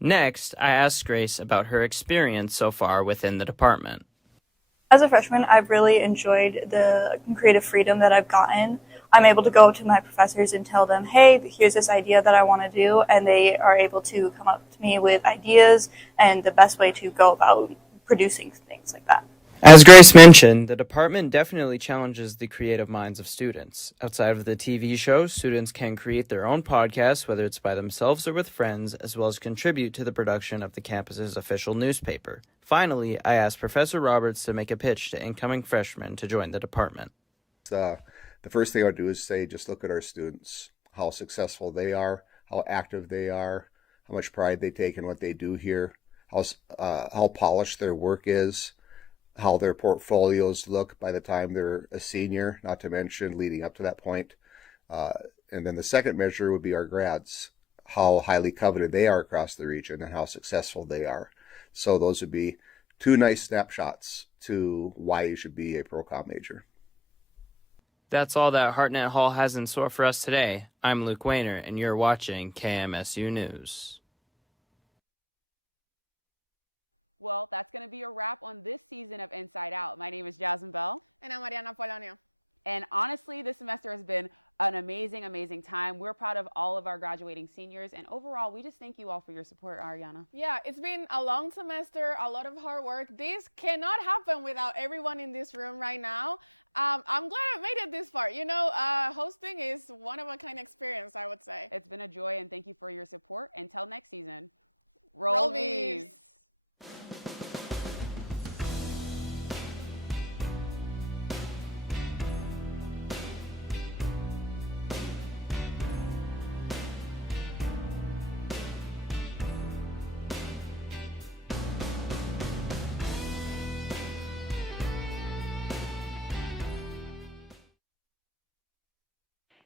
Next, I asked Grace about her experience so far within the department. As a freshman, I've really enjoyed the creative freedom that I've gotten. I'm able to go to my professors and tell them, hey, here's this idea that I want to do, and they are able to come up to me with ideas and the best way to go about producing things like that. As Grace mentioned, the department definitely challenges the creative minds of students. Outside of the TV show, students can create their own podcasts, whether it's by themselves or with friends, as well as contribute to the production of the campus's official newspaper. Finally, I asked Professor Roberts to make a pitch to incoming freshmen to join the department. The first thing I would do is say, just look at our students, how successful they are, how active they are, how much pride they take in what they do here, how polished their work is, how their portfolios look by the time they're a senior, not to mention leading up to that point. And then the second measure would be our grads, how highly coveted they are across the region and how successful they are. So those would be two nice snapshots to why you should be a ProComm major. That's all that Hartnett Hall has in store for us today. I'm Luke Wayner, and you're watching KMSU News. Well, that's going to be a wrap on this season of Inside Out. My name is Jasmine Bell. And I'm Arianna Polonio. And honestly, this semester has been an amazing, amazing time. We're proud of all of our graduating seniors. And overall, we just thank you all for your support, Arianna. Yeah, it's been a long semester, a lot of hard work. This cannot happen without everyone in this room right now. I'm glad I made it this far. You know, hosting is one-of-a-kind experience, I would say. It's been a joy, and thank you for your support. Until next season, Roll Beavs!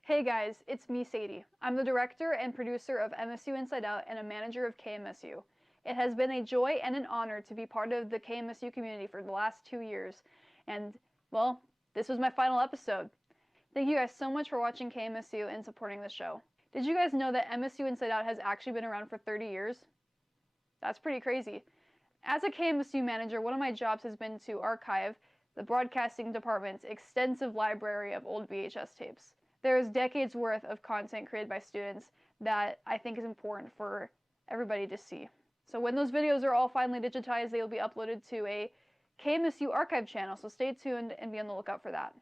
Hey guys, it's me, Sadie. I'm the director and producer of MSU Inside Out and a manager of KMSU. It has been a joy and an honor to be part of the KMSU community for the last 2 years. And, well, this was my final episode. Thank you guys so much for watching KMSU and supporting the show. Did you guys know that MSU Inside Out has actually been around for 30 years? That's pretty crazy. As a KMSU manager, one of my jobs has been to archive the broadcasting department's extensive library of old VHS tapes. There is decades worth of content created by students that I think is important for everybody to see. So when those videos are all finally digitized, they will be uploaded to a KMSU archive channel, so stay tuned and be on the lookout for that.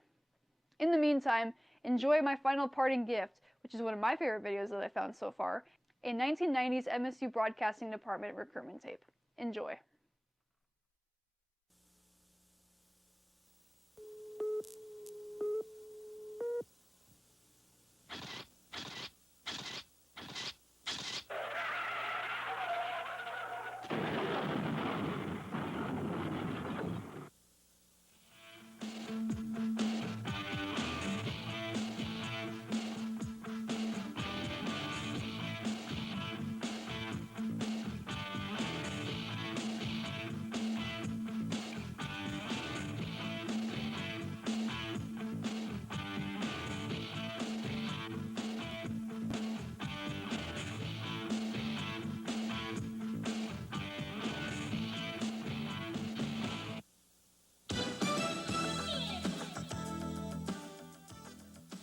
In the meantime, enjoy my final parting gift, which is one of my favorite videos that I found so far, a 1990s MSU Broadcasting Department recruitment tape. Enjoy.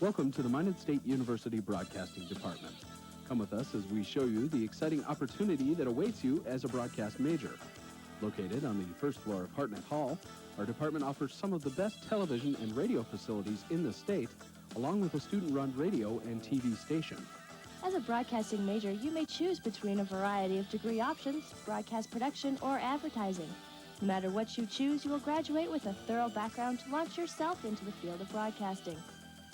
Welcome to the Minot State University Broadcasting Department. Come with us as we show you the exciting opportunity that awaits you as a broadcast major. Located on the first floor of Hartnett Hall, our department offers some of the best television and radio facilities in the state, along with a student-run radio and TV station. As a broadcasting major, you may choose between a variety of degree options, broadcast production, or advertising. No matter what you choose, you will graduate with a thorough background to launch yourself into the field of broadcasting.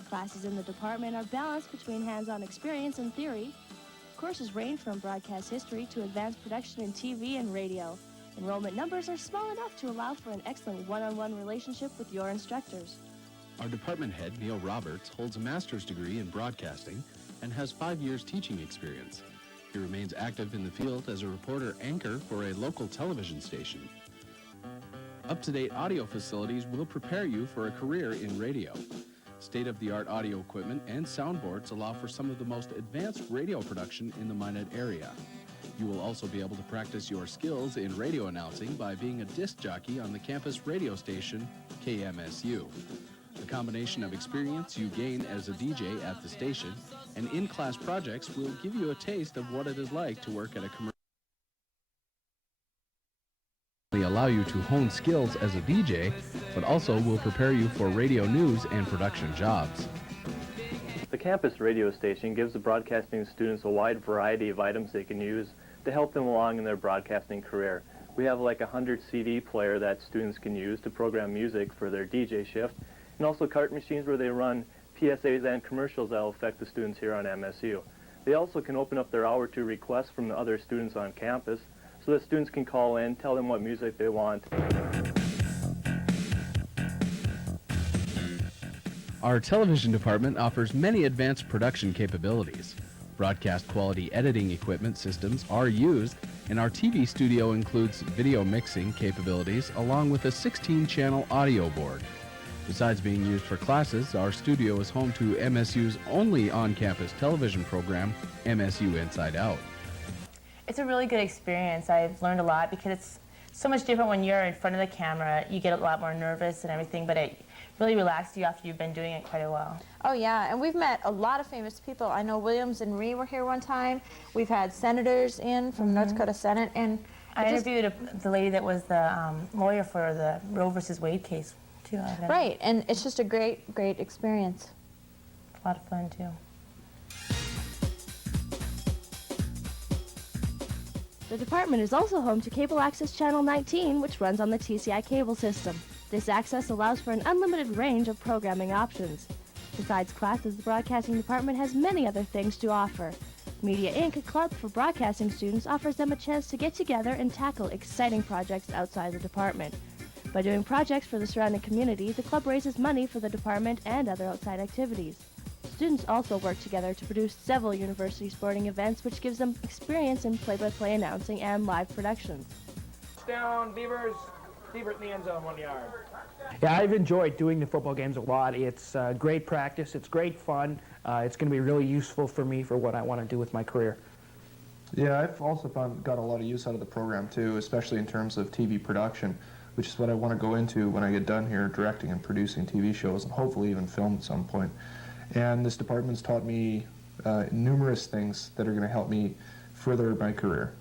Classes in the department are balanced between hands-on experience and theory. Courses range from broadcast history to advanced production in TV and radio. Enrollment numbers are small enough to allow for an excellent one-on-one relationship with your instructors. Our department head, Neil Roberts, holds a master's degree in broadcasting and has 5 years teaching experience. He remains active in the field as a reporter anchor for a local television station. Up-to-date audio facilities will prepare you for a career in radio. State-of-the-art audio equipment and soundboards allow for some of the most advanced radio production in the Minot area. You will also be able to practice your skills in radio announcing by being a disc jockey on the campus radio station, KMSU. The combination of experience you gain as a DJ at the station and in-class projects will give you a taste of what it is like to work at a commercial. Allow you to hone skills as a DJ, but also will prepare you for radio news and production jobs. The campus radio station gives the broadcasting students a wide variety of items they can use to help them along in their broadcasting career. We have like a 100 CD player that students can use to program music for their DJ shift, and also cart machines where they run PSAs and commercials that will affect the students here on MSU. They also can open up their hour to requests from the other students on campus, so that students can call in, tell them what music they want. Our television department offers many advanced production capabilities. Broadcast quality editing equipment systems are used, and our TV studio includes video mixing capabilities along with a 16-channel audio board. Besides being used for classes, our studio is home to MSU's only on-campus television program, MSU Inside Out. It's a really good experience. I've learned a lot because it's so much different when you're in front of the camera. You get a lot more nervous and everything, but it really relaxes you after you've been doing it quite a while. Oh yeah, and we've met a lot of famous people. I know Williams and Rhee were here one time. We've had senators in from North Dakota Senate, and I interviewed the lady that was the lawyer for the Roe versus Wade case too. Right, and it's just a great experience. A lot of fun too. The department is also home to Cable Access Channel 19, which runs on the TCI cable system. This access allows for an unlimited range of programming options. Besides classes, the broadcasting department has many other things to offer. Media Inc., a club for broadcasting students, offers them a chance to get together and tackle exciting projects outside the department. By doing projects for the surrounding community, the club raises money for the department and other outside activities. Students also work together to produce several university sporting events, which gives them experience in play-by-play announcing and live productions. Down, Beavers. Beaver in the end zone, 1 yard. Yeah, I've enjoyed doing the football games a lot. It's great practice. It's great fun. It's going to be really useful for me for what I want to do with my career. Yeah, I've also got a lot of use out of the program too, especially in terms of TV production, which is what I want to go into when I get done here, directing and producing TV shows, and hopefully even film at some point. And this department's taught me numerous things that are going to help me further my career.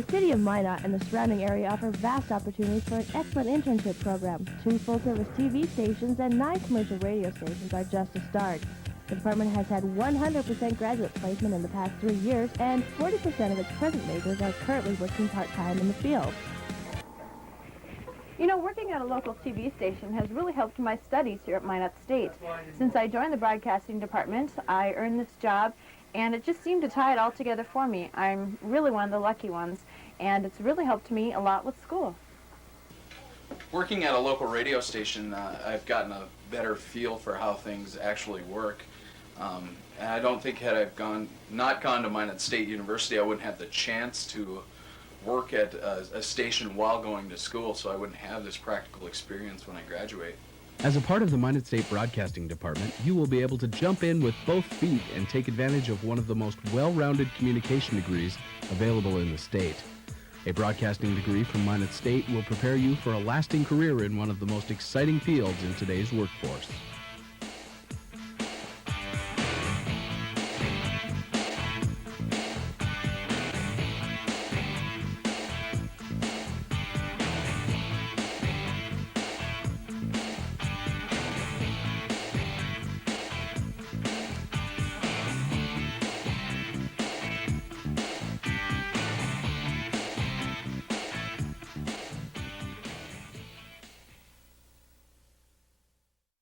The city of Minot and the surrounding area offer vast opportunities for an excellent internship program. 2 full-service TV stations and 9 commercial radio stations are just a start. The department has had 100% graduate placement in the past 3 years, and 40% of its present majors are currently working part-time in the field. You know, working at a local TV station has really helped my studies here at Minot State. Since I joined the broadcasting department, I earned this job, and it just seemed to tie it all together for me. I'm really one of the lucky ones, and it's really helped me a lot with school. Working at a local radio station, I've gotten a better feel for how things actually work. And I don't think had I not gone to Minot State University, I wouldn't have the chance to work at a station while going to school, so I wouldn't have this practical experience when I graduate. As a part of the Minot State Broadcasting Department, you will be able to jump in with both feet and take advantage of one of the most well-rounded communication degrees available in the state. A broadcasting degree from Minot State will prepare you for a lasting career in one of the most exciting fields in today's workforce.